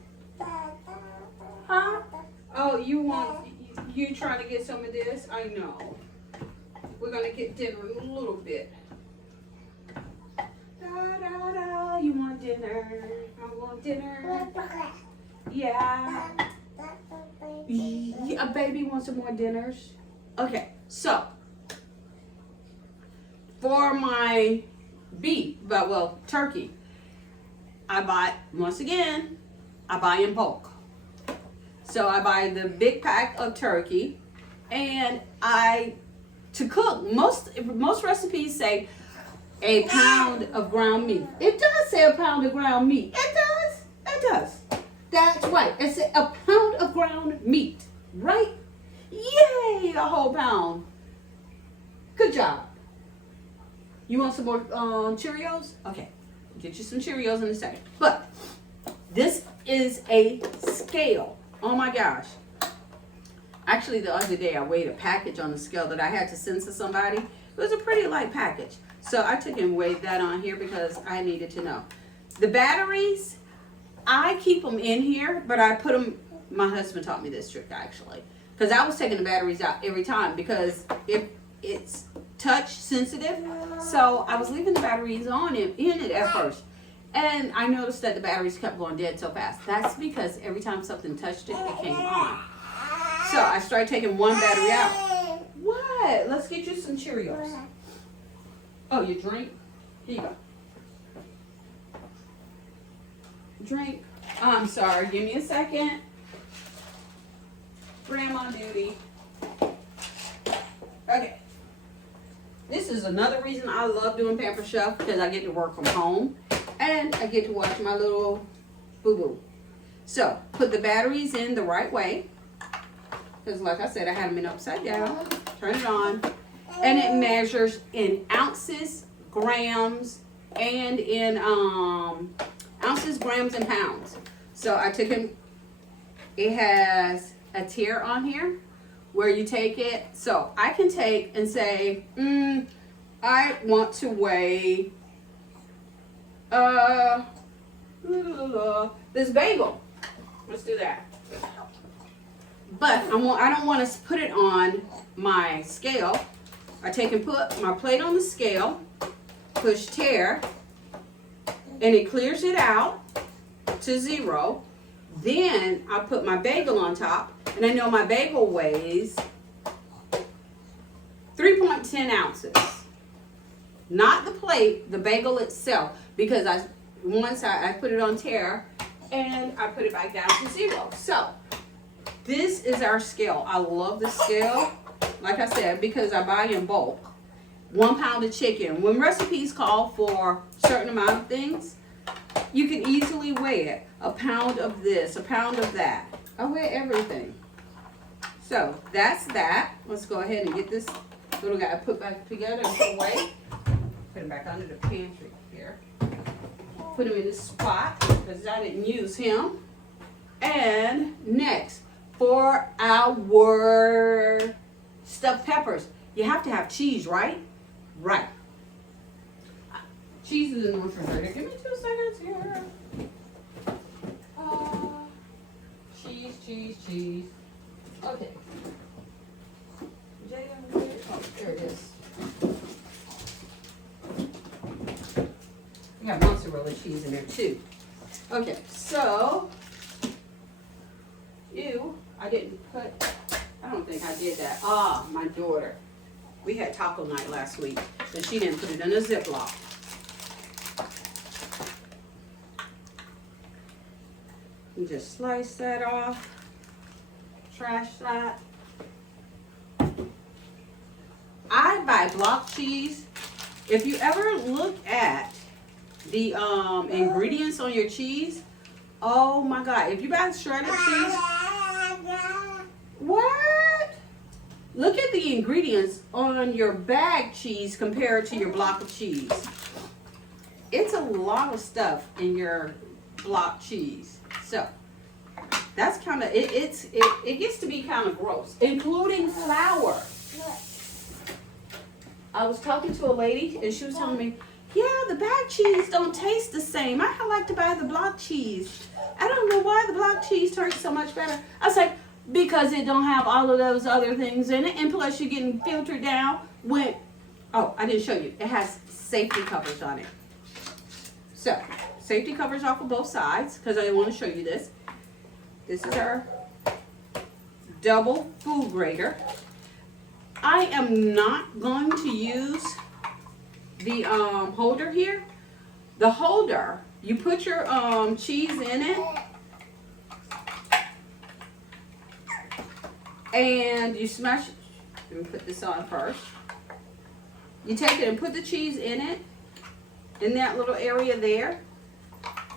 Huh? Oh, you trying to get some of this? I know. We're going to get dinner in a little bit. Da, da, da, you want dinner? dinner? Yeah. A baby wants some more dinners. Okay, so for my beef, turkey, I buy, once again, I buy in bulk. So I buy the big pack of turkey, and to cook, most recipes say a pound of ground meat. It does say a pound of ground meat. It does. That's right. It's a pound of ground meat, right? Yay, a whole pound. Good job. You want some more Cheerios? Okay, get you some Cheerios in a second. But this is a scale. Oh my gosh. Actually, the other day I weighed a package on the scale that I had to send to somebody. It was a pretty light package. So I took and weighed that on here because I needed to know. The batteries, I keep them in here, but I put them, my husband taught me this trick actually. Because I was taking the batteries out every time because it's touch sensitive. So I was leaving the batteries on in it at first. And I noticed that the batteries kept going dead so fast. That's because every time something touched it, it came on. So I started taking one battery out. What? Let's get you some Cheerios. Oh, you drink? Here you go. Drink. I'm sorry. Give me a second. Grandma duty. Okay. This is another reason I love doing Pamper Chef, because I get to work from home and I get to watch my little boo-boo. So, put the batteries in the right way. Because like I said, I had them in upside down. Turn it on. And it measures in ounces, grams, and in ounces, grams, and pounds. So I took him, it has a tier on here where you take it. So I can take and say, I want to weigh this bagel. Let's do that. But I don't want to put it on my scale. I take and put my plate on the scale, push tare, and it clears it out to 0. Then I put my bagel on top, and I know my bagel weighs 3.10 ounces. Not the plate, the bagel itself, because once I put it on tare, and I put it back down to 0. So this is our scale. I love the scale, like I said, because I buy in bulk. 1 pound of chicken. When recipes call for a certain amount of things, you can easily weigh it. A pound of this, a pound of that. I weigh everything. So that's that. Let's go ahead and get this little guy put back together and put away. Put him back under the pantry here. Put him in this spot because I didn't use him. And next, for our stuffed peppers, you have to have cheese, right? Right. Cheese is in the refrigerator. Give me 2 seconds here. Cheese. Okay. Oh, there it is. We got mozzarella cheese in there too. Okay, so I don't think I did that. My daughter. We had taco night last week, and she didn't put it in a Ziploc. You just slice that off. Trash that. I buy block cheese. If you ever look at the ingredients on your cheese, oh my God. If you buy shredded cheese, what? Look at the ingredients on your bag cheese compared to your block of cheese. It's a lot of stuff in your block cheese. So that's kind of it gets to be kind of gross, including flour. I was talking to a lady and she was telling me, yeah, the bag cheese don't taste the same. I like to buy the block cheese. I don't know why the block cheese tastes so much better. I was like, because it don't have all of those other things in it, and plus you're getting filtered down I didn't show you. It has safety covers on it. So safety covers off of both sides because I want to show you this. This is our double food grater. I am not going to use the holder here. The holder, you put your cheese in it, and you smash. Let me put this on first. You take it and put the cheese in it, in that little area there.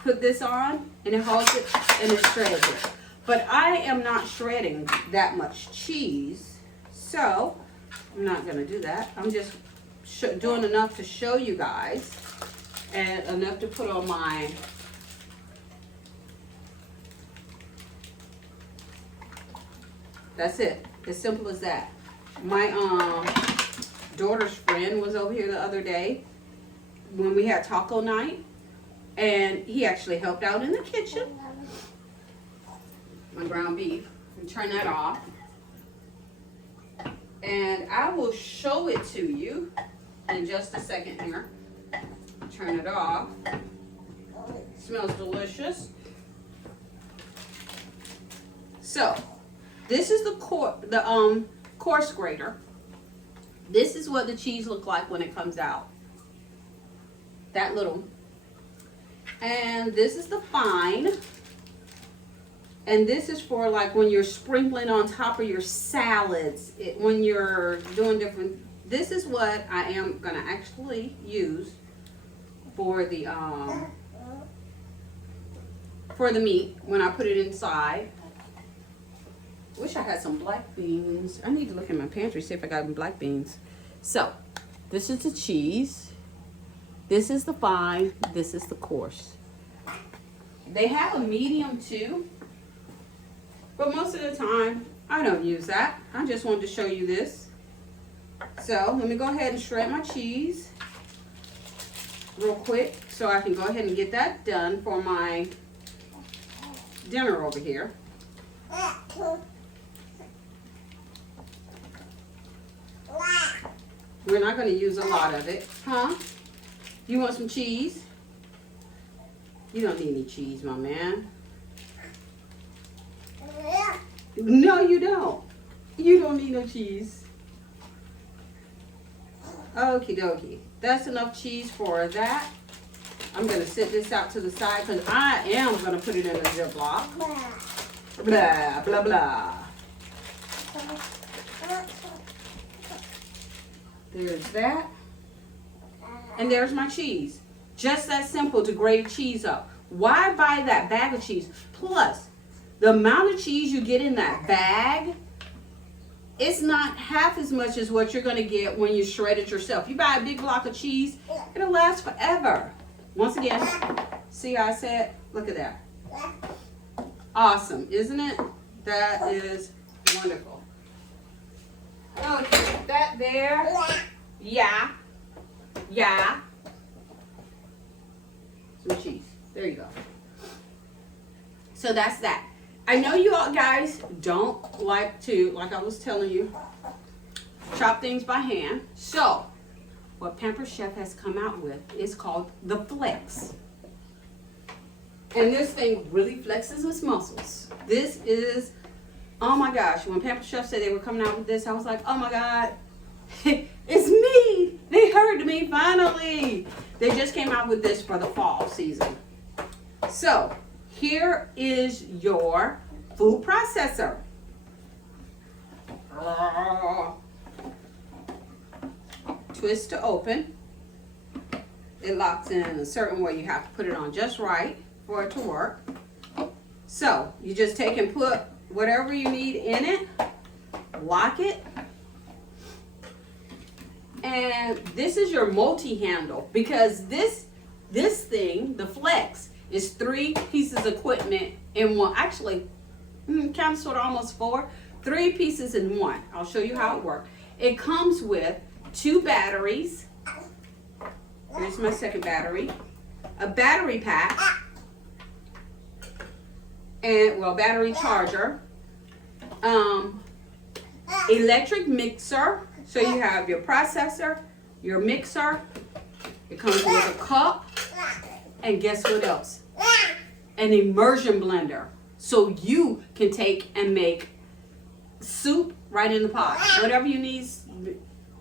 Put this on, and it holds it, and it shreds it. But I am not shredding that much cheese, so I'm not going to do that. I'm just doing enough to show you guys, and enough to put on my that's it. As simple as that. My daughter's friend was over here the other day when we had taco night, and he actually helped out in the kitchen. My ground beef. And turn that off. And I will show it to you in just a second here. Turn it off. Smells delicious. So, this is the coarse grater. This is what the cheese looks like when it comes out. That little. And this is the fine. And this is for like when you're sprinkling on top of your salads, when you're doing different. This is what I am going to actually use for the meat when I put it inside. Wish I had some black beans. I need to look in my pantry, see if I got any black beans. So, this is the cheese. This is the fine. This is the coarse. They have a medium too. But most of the time, I don't use that. I just wanted to show you this. So, let me go ahead and shred my cheese real quick so I can go ahead and get that done for my dinner over here. We're not going to use a lot of it. Huh? You want some cheese? You don't need any cheese, my man. No, you don't. You don't need no cheese. Okie dokie. That's enough cheese for that. I'm going to set this out to the side because I am going to put it in a Ziploc. Blah, blah, blah. There's that. And there's my cheese. Just that simple to grate cheese up. Why buy that bag of cheese? Plus, the amount of cheese you get in that bag, it's not half as much as what you're going to get when you shred it yourself. You buy a big block of cheese, it'll last forever. Once again, see how I said, look at that. Awesome, isn't it? That is wonderful. Okay, that there. Yeah. Yeah. Some cheese. There you go. So that's that. I know you all guys don't like to, like I was telling you, chop things by hand. So, what Pampered Chef has come out with is called the Flex. And this thing really flexes its muscles. This is, oh my gosh, when Pampered Chef said they were coming out with this, I was like, oh my God, it's me. They heard me finally. They just came out with this for the fall season. So, here is your food processor. Twist to open. It locks in a certain way. You have to put it on just right for it to work. So, you just take and put whatever you need in it, lock it. And this is your multi-handle because this thing, the Flex, is 3 pieces of equipment in one. Actually, kind of sort of almost 4. 3 pieces in one. I'll show you how it works. It comes with 2 batteries. Here's my second battery. A battery pack. And, well, battery charger. Electric mixer. So you have your processor, your mixer. It comes with a cup. And guess what else? An immersion blender. So you can take and make soup right in the pot. Whatever you need,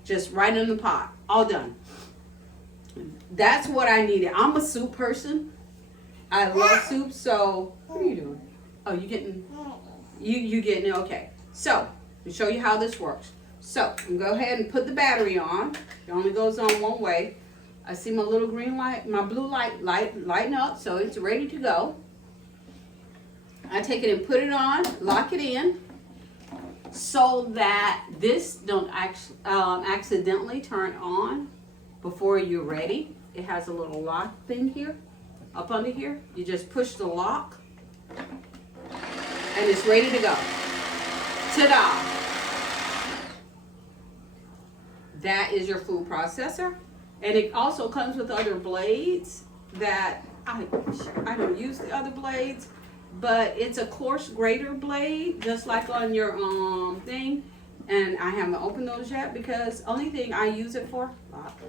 just right in the pot. All done. That's what I needed. I'm a soup person. I love soup. So what are you doing? Oh, you getting it? Okay. So to show you how this works. So I'm gonna go ahead and put the battery on. It only goes on one way. I see my little green light, my blue light lighting up, so it's ready to go. I take it and put it on, lock it in, so that this don't accidentally turn on before you're ready. It has a little lock thing here, up under here. You just push the lock, and it's ready to go. Ta-da! That is your food processor. And it also comes with other blades that I don't use the other blades, but it's a coarse grater blade, just like on your thing. And I haven't opened those yet because only thing I use it for, lock.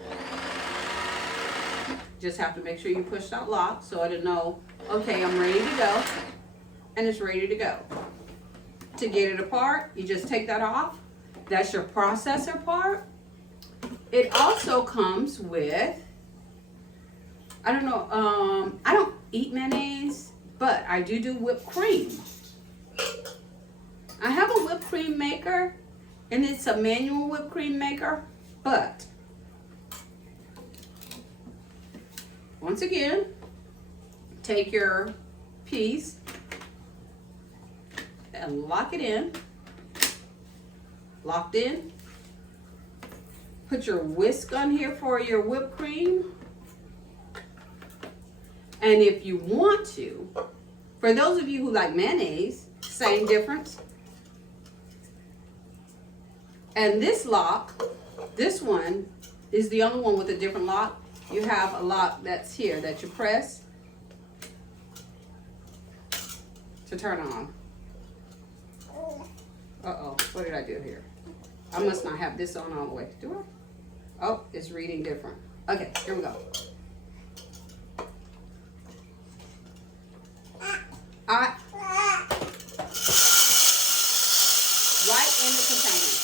Just have to make sure you push that lock so it'll know, okay, I'm ready to go, and it's ready to go. To get it apart, you just take that off. That's your processor part. It also comes with, I don't know, I don't eat mayonnaise, but I do whipped cream. I have a whipped cream maker, and it's a manual whipped cream maker, but once again, take your piece and lock it in, locked in. Put your whisk on here for your whipped cream. And if you want to, for those of you who like mayonnaise, same difference. And this lock, this one is the only one with a different lock. You have a lock that's here that you press to turn on. Uh-oh, what did I do here? I must not have this on all the way. Do I? Oh, it's reading different. Okay, here we go. Right in the container.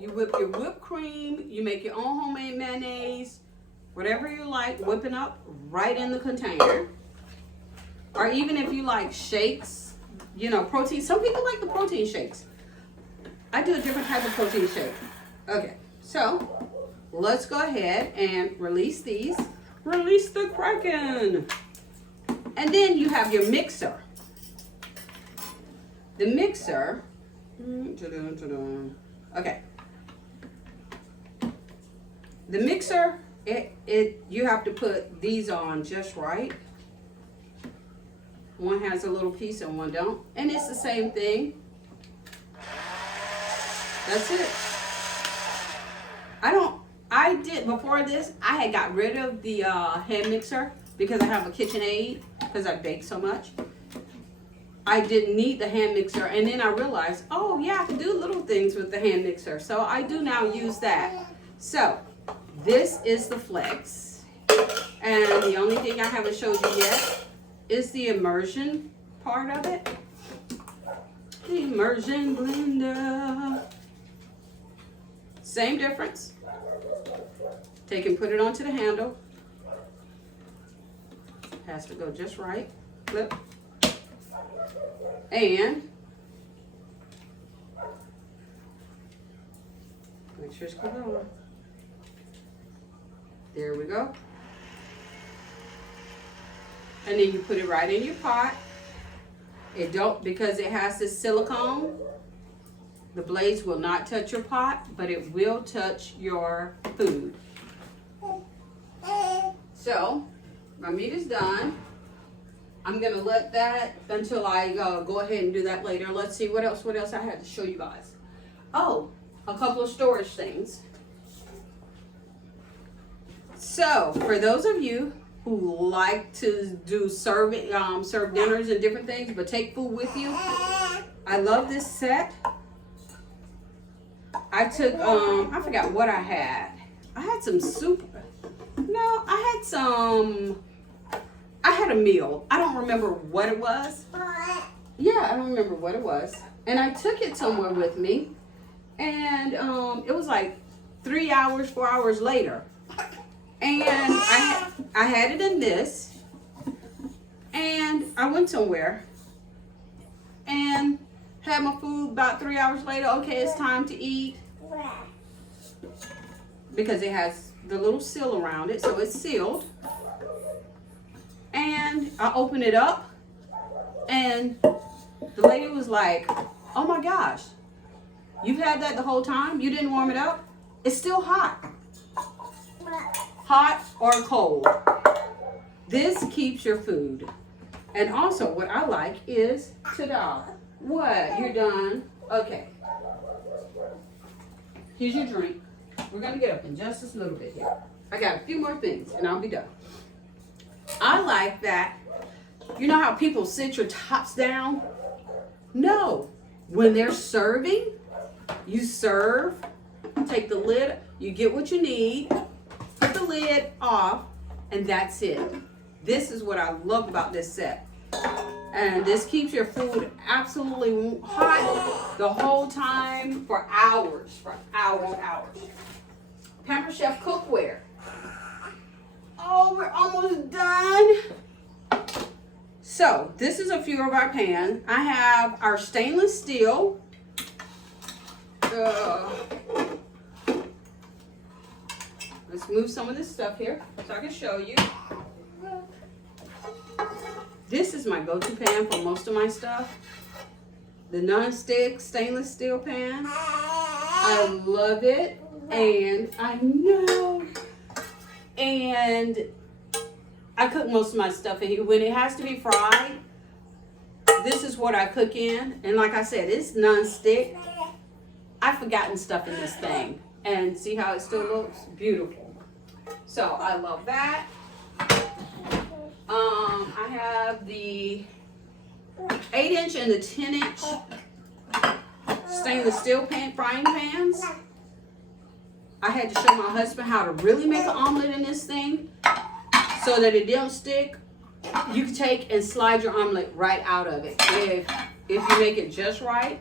You whip your whipped cream, you make your own homemade mayonnaise, whatever you like, whipping up right in the container. Or even if you like shakes, you know, protein. Some people like the protein shakes. I do a different type of protein shake. Okay. So, let's go ahead and release these. Release the Kraken. And then you have your mixer. The mixer. Okay. The mixer, you have to put these on just right. One has a little piece and one don't. And it's the same thing. That's it. Before this, I had got rid of the hand mixer because I have a KitchenAid because I bake so much. I didn't need the hand mixer, and then I realized, oh yeah, I can do little things with the hand mixer. So I do now use that. So this is the Flex, and the only thing I haven't showed you yet is the immersion part of it. The immersion blender. Same difference. Take and put it onto the handle. Has to go just right. Flip. And make sure it's going on. There we go. And then you put it right in your pot. It don't, because it has this silicone, the blades will not touch your pot, but it will touch your food. So, my meat is done. I'm gonna let that until I go ahead and do that later. Let's see what else I had to show you guys. Oh, a couple of storage things. So, for those of you who like to do serve dinners and different things, but take food with you, I love this set. I took, I forgot what I had. I had some soup. No, I had some had a meal. I don't remember what it was. Yeah, I don't remember what it was. And I took it somewhere with me. And it was like 3 hours, 4 hours later. And I had it in this. And I went somewhere. And had my food about 3 hours later. Okay, it's time to eat. Because it has the little seal around it, so it's sealed. And I opened it up, and the lady was like, oh my gosh, you've had that the whole time? You didn't warm it up? It's still hot. Hot or cold. This keeps your food. And also what I like is, ta-da. What? You're done? Okay. Here's your drink. We're going to get up in just a little bit here. I got a few more things and I'll be done. I like that. You know how people sit your tops down? No. When they're serving, you serve, take the lid, you get what you need, put the lid off, and that's it. This is what I love about this set. And this keeps your food absolutely hot the whole time for hours, hours. Pampered Chef cookware. Oh, we're almost done. So, this is a few of our pans. I have our stainless steel. Let's move some of this stuff here so I can show you. This is my go-to pan for most of my stuff. The non-stick stainless steel pan. I love it. And I know. And I cook most of my stuff in here. When it has to be fried, this is what I cook in. And like I said, it's non-stick. I've forgotten stuff in this thing. And see how it still looks? Beautiful. So I love that. I have the 8-inch and the 10-inch stainless steel frying pans. I had to show my husband how to really make an omelet in this thing so that it don't stick. You can take and slide your omelet right out of it if you make it just right.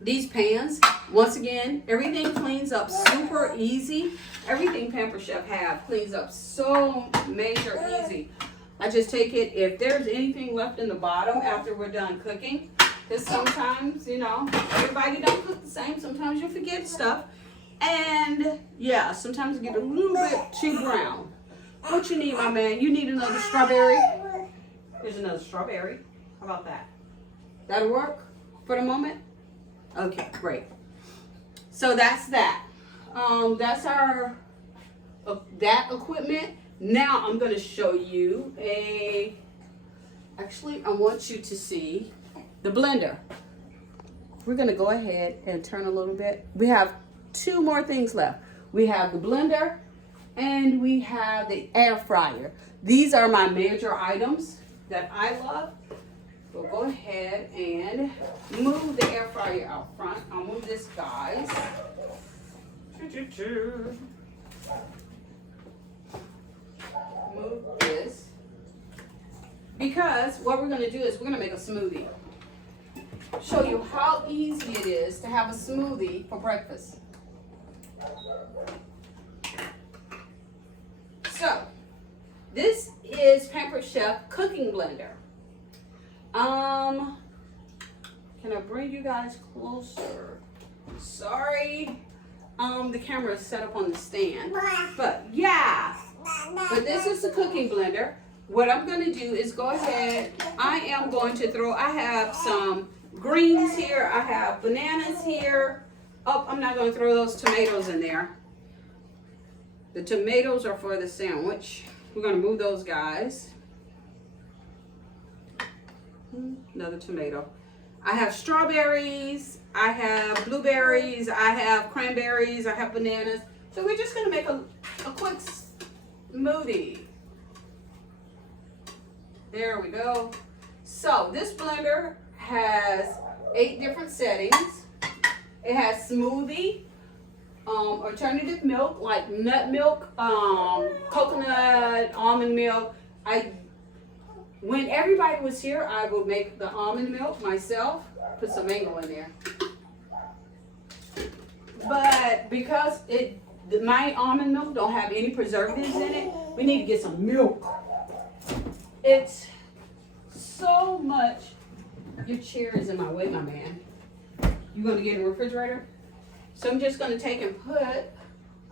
These pans, once again, everything cleans up super easy. Everything Pampered Chef have cleans up so major easy. I just take it, if there's anything left in the bottom after we're done cooking, because sometimes, you know, everybody don't cook the same. Sometimes you forget stuff. And yeah, sometimes it get a little bit too brown. What you need, my man? You need another strawberry? Here's another strawberry. How about that? That'll work for the moment? Okay, great. So that's that. That's our that equipment. Now I'm going to show you actually I want you to see the blender. We're going to go ahead and turn a little bit. We have 2 more things left. We have the blender and we have the air fryer. These are my major items that I love. So go ahead and move the air fryer out front. I'll move this, guys. Move this. Because what we're going to do is we're going to make a smoothie. Show you how easy it is to have a smoothie for breakfast. So, this is Pampered Chef cooking blender. Can I bring you guys closer? Sorry, the camera is set up on the stand, but yeah. But this is the cooking blender. What I'm going to do is go ahead. I am going to I have some greens here. I have bananas here. Oh, I'm not going to throw those tomatoes in there. The tomatoes are for the sandwich. We're going to move those guys. Another tomato. I have strawberries. I have blueberries. I have cranberries. I have bananas. So we're just going to make a quick smoothie. There we go. So this blender has 8 different settings. It has smoothie, alternative milk like nut milk, coconut, almond milk. When everybody was here, I would make the almond milk myself, put some mango in there. But because my almond milk don't have any preservatives in it, we need to get some milk. It's so much. Your chair is in my way, my man. You gonna get in the refrigerator? So I'm just gonna take and put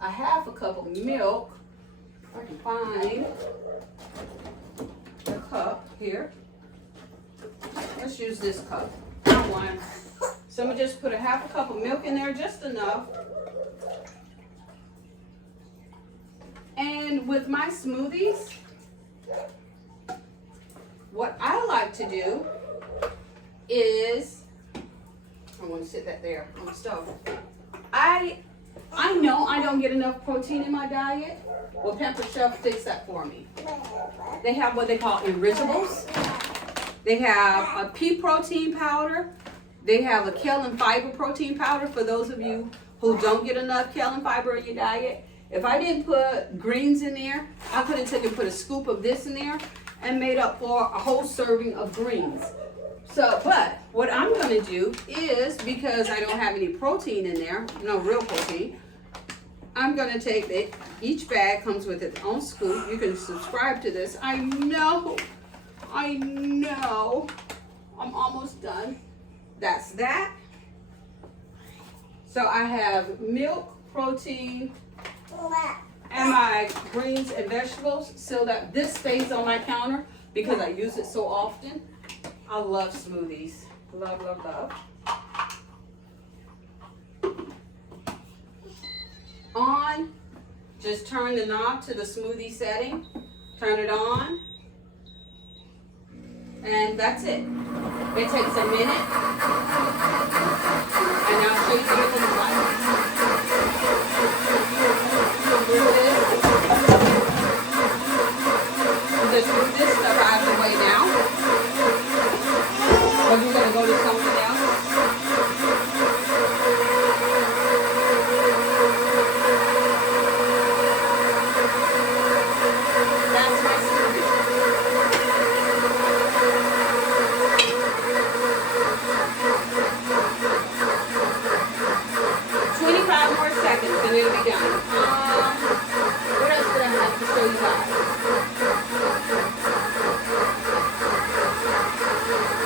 a half a cup of milk. If I can find the cup here. Let's use this cup, not one. So I'm gonna just put a half a cup of milk in there, just enough. And with my smoothies, what I like to do is, I want to sit that there on the stove. I know I don't get enough protein in my diet. Well, Pampered Chef fix that for me. They have what they call Enrichables. They have a pea protein powder. They have a kale and fiber protein powder for those of you who don't get enough kale and fiber in your diet. If I didn't put greens in there, I could have taken put a scoop of this in there and made up for a whole serving of greens. So, but what I'm going to do is, because I don't have any protein in there, no real protein, I'm going to take it. Each bag comes with its own scoop. You can subscribe to this. I know. I'm almost done. That's that. So I have milk, protein, and my greens and vegetables, so that this stays on my counter because I use it so often. I love smoothies. Love, love, love. On, just turn the knob to the smoothie setting. Turn it on. And that's it. It takes a minute. And I'll show you what it looks like. Just move this stuff out of the way now. Or you're going to go to something else. That's my smoothie. 25 more seconds and it'll be done. What else did I have to show you guys?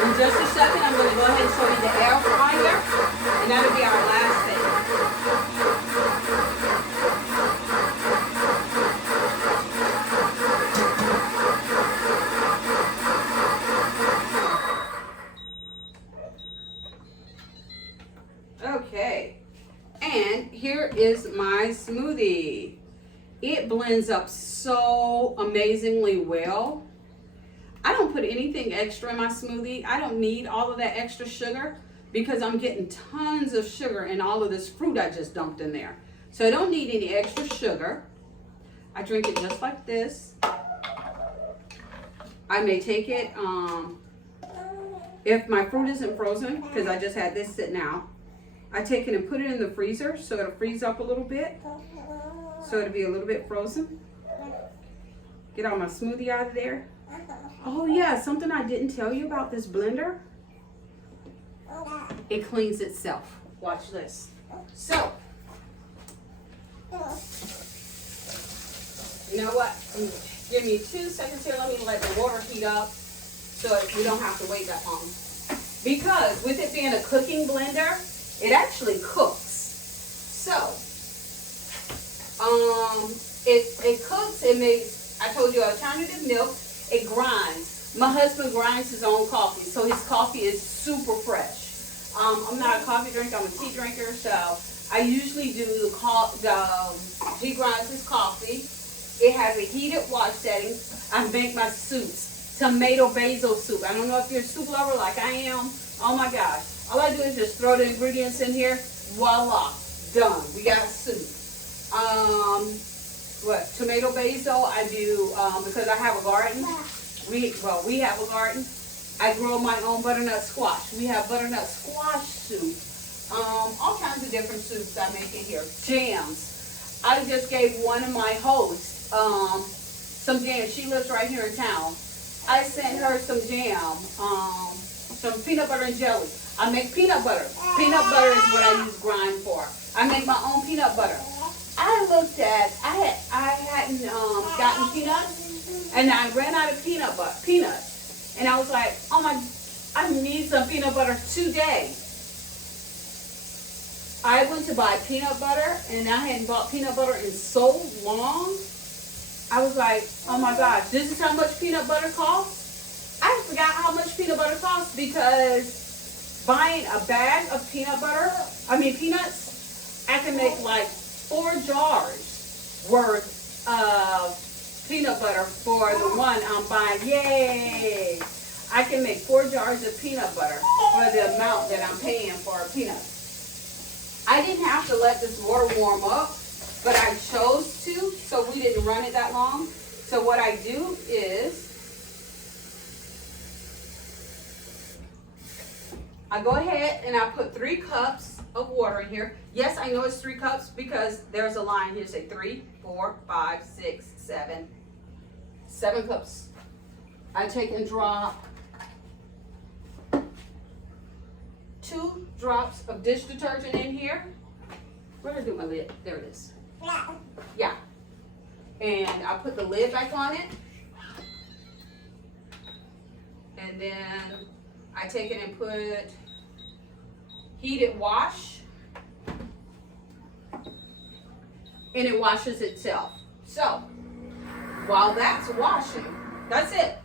In just a second, I'm going to go ahead and show you the air fryer, and that'll be our last thing. Okay, and here is my smoothie. It blends up so amazingly well. I don't put anything extra in my smoothie. I don't need all of that extra sugar because I'm getting tons of sugar in all of this fruit I just dumped in there. So I don't need any extra sugar. I drink it just like this. I may take it, if my fruit isn't frozen, because I just had this sitting out, I take it and put it in the freezer so it'll freeze up a little bit. So it'll be a little bit frozen. Get all my smoothie out of there. Oh yeah, something I didn't tell you about this blender. It cleans itself. Watch this. So, you know what? Give me 2 seconds here. Let me let the water heat up so we don't have to wait that long. Because with it being a cooking blender, it actually cooks. So, it cooks. It makes, I told you, alternative milk. It grinds. My husband grinds his own coffee, so his coffee is super fresh. I'm not a coffee drinker, I'm a tea drinker, so I usually do he grinds his coffee. It has a heated wash setting. I make my soups. Tomato basil soup. I don't know if you're a soup lover like I am. Oh my gosh. All I do is just throw the ingredients in here. Voila. Done. We got a soup. Tomato basil, I do, because I have a garden. We have a garden. I grow my own butternut squash. We have butternut squash soup. All kinds of different soups I make in here. Jams. I just gave one of my hosts some jam. She lives right here in town. I sent her some jam, some peanut butter and jelly. I make peanut butter. Peanut butter is what I use grind for. I make my own peanut butter. I looked at, I hadn't gotten peanuts, and I ran out of peanuts, and I was like, oh my, I need some peanut butter today. I went to buy peanut butter, and I hadn't bought peanut butter in so long. I was like, oh my gosh, this is how much peanut butter costs? I forgot how much peanut butter costs because buying a bag of peanuts, I can make like 4 jars worth of peanut butter for the one I'm buying. Yay! I can make 4 jars of peanut butter for the amount that I'm paying for a peanut. I didn't have to let this water warm up, but I chose to, so we didn't run it that long. So what I do is, I go ahead and I put 3 cups of water in here. Yes, I know it's 3 cups because there's a line here, say 3, 4, 5, 6, 7. 7 cups. I take and drop 2 drops of dish detergent in here. Where did I do my lid? There it is. Yeah. And I put the lid back on it. And then I take it and put heated wash. And it washes itself. So, while that's washing, that's it.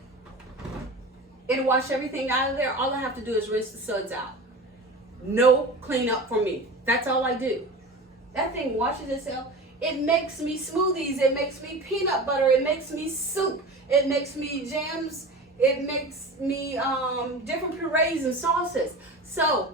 It'll wash everything out of there. All I have to do is rinse the suds out. No cleanup for me. That's all I do. That thing washes itself. It makes me smoothies. It makes me peanut butter. It makes me soup. It makes me jams. It makes me different purees and sauces. So,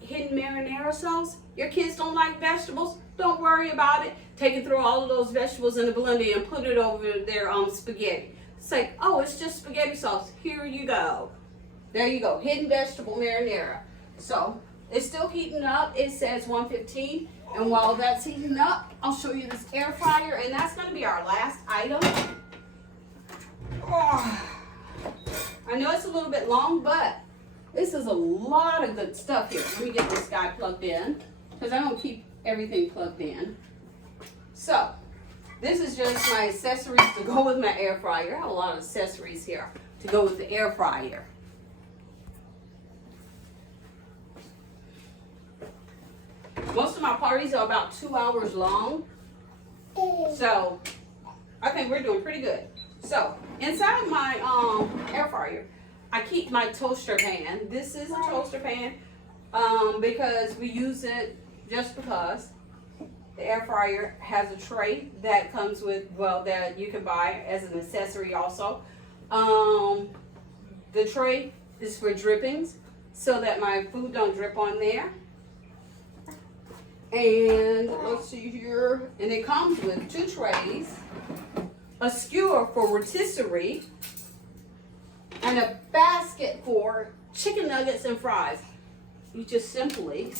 hidden marinara sauce. Your kids don't like vegetables? Don't worry about it. Take and throw all of those vegetables in the blender and put it over their spaghetti. It's like, oh, it's just spaghetti sauce. Here you go. There you go. Hidden vegetable marinara. So, it's still heating up. It says 115. And while that's heating up, I'll show you this air fryer. And that's going to be our last item. Oh, I know it's a little bit long, but this is a lot of good stuff here. Let me get this guy plugged in, because I don't keep everything plugged in. So, this is just my accessories to go with my air fryer. I have a lot of accessories here to go with the air fryer. Most of my parties are about 2 hours long. So, I think we're doing pretty good. So, inside my air fryer, I keep my toaster pan. This is a toaster pan because we use it just because. The air fryer has a tray that comes with, well, that you can buy as an accessory also. The tray is for drippings so that my food don't drip on there. And let's see here, and it comes with 2 trays, a skewer for rotisserie, and a basket for chicken nuggets and fries. You just simply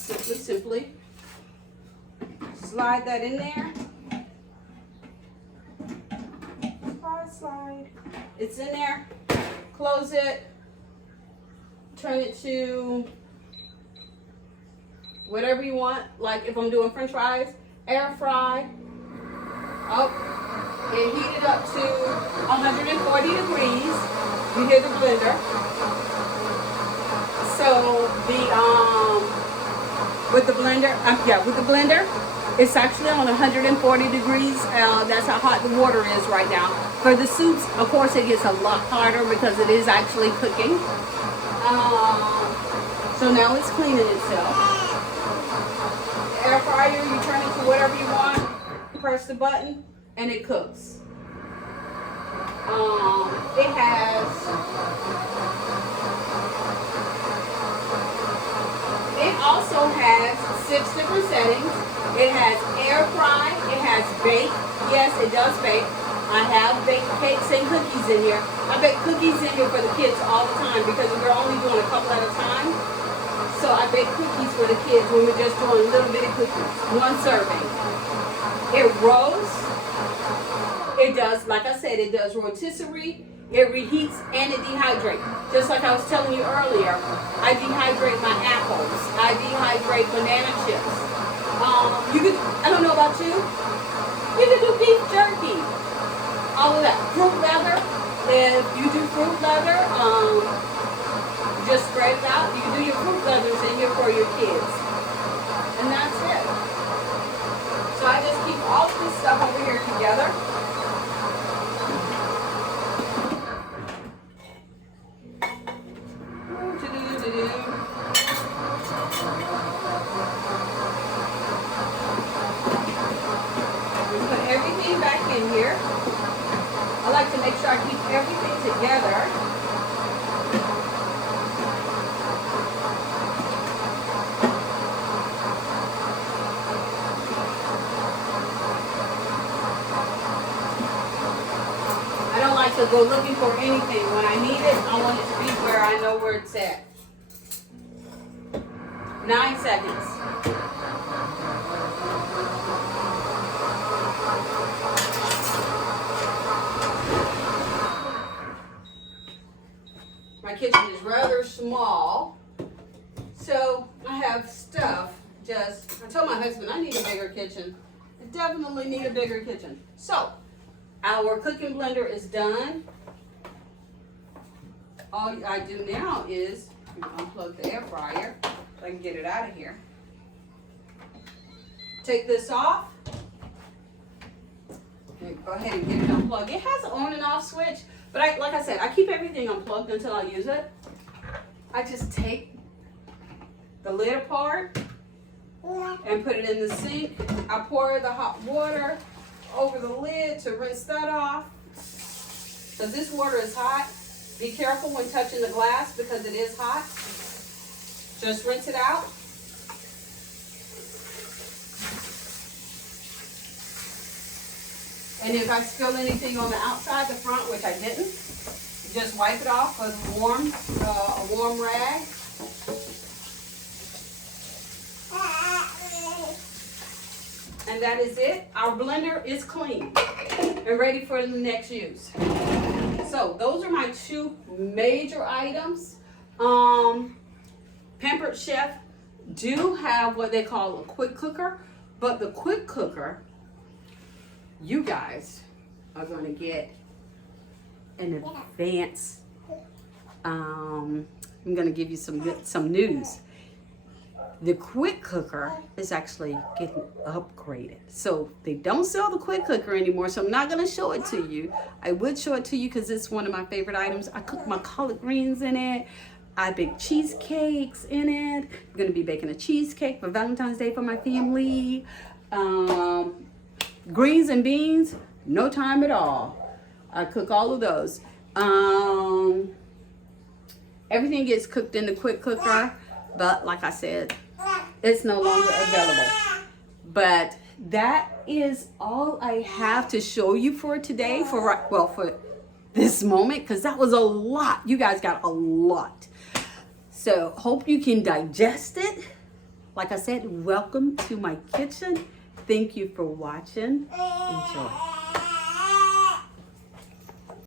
slide that in there. Slide. It's in there. Close it. Turn it to whatever you want. Like if I'm doing French fries, air fry. Up and heat it up to 140 degrees. You hear the blender. So with the blender, it's actually on 140 degrees. That's how hot the water is right now. For the soups, of course, it gets a lot hotter because it is actually cooking. So now it's cleaning itself. The air fryer, you turn it to whatever you want, press the button, and it cooks. It also has 6 different settings. It has air fry, it has bake. Yes, it does bake. I have baked cakes and cookies in here. I bake cookies in here for the kids all the time because we're only doing a couple at a time. So I bake cookies for the kids when we're just doing little bitty cookies, one serving. It roasts. It does, like I said, it does rotisserie. It reheats and it dehydrates. Just like I was telling you earlier, I dehydrate my apples. I dehydrate banana chips. You could, I don't know about you, you could do beef jerky. All of that. Fruit leather. If you do fruit leather, just spread it out. You can do your fruit leathers in here for your kids. And that's it. So I just keep all of this stuff over here together. Put everything back in here. I like to make sure I keep everything together. I don't like to go looking for anything. When I need it, I want it to be where I know where it's at. 9 seconds. My kitchen is rather small, so I have stuff. I told my husband I need a bigger kitchen. I definitely need a bigger kitchen. So, our cooking blender is done. All I do now is unplug the air fryer so I can get it out of here. Take this off. Go ahead and get it unplugged. It has an on and off switch, but like I said, I keep everything unplugged until I use it. I just take the lid apart and put it in the sink. I pour the hot water over the lid to rinse that off. Because this water is hot. Be careful when touching the glass because it is hot. Just rinse it out. And if I spill anything on the outside, the front, which I didn't, just wipe it off with a warm rag. And that is it. Our blender is clean and ready for the next use. So those are my two major items. Pampered Chef do have what they call a quick cooker, but the quick cooker, you guys are going to get an advance. I'm going to give you some news. The quick cooker is actually getting upgraded. So they don't sell the quick cooker anymore, so I'm not going to show it to you. I would show it to you because it's one of my favorite items. I cook my collard greens in it. I bake cheesecakes in it. I'm going to be baking a cheesecake for Valentine's Day for my family. Greens and beans, no time at all. I cook all of those. Everything gets cooked in the quick cooker, but like I said, it's no longer available. But that is all I have to show you for today, for this moment, because that was a lot. You guys got a lot. So hope you can digest it. Like I said, welcome to my kitchen. Thank you for watching. Enjoy.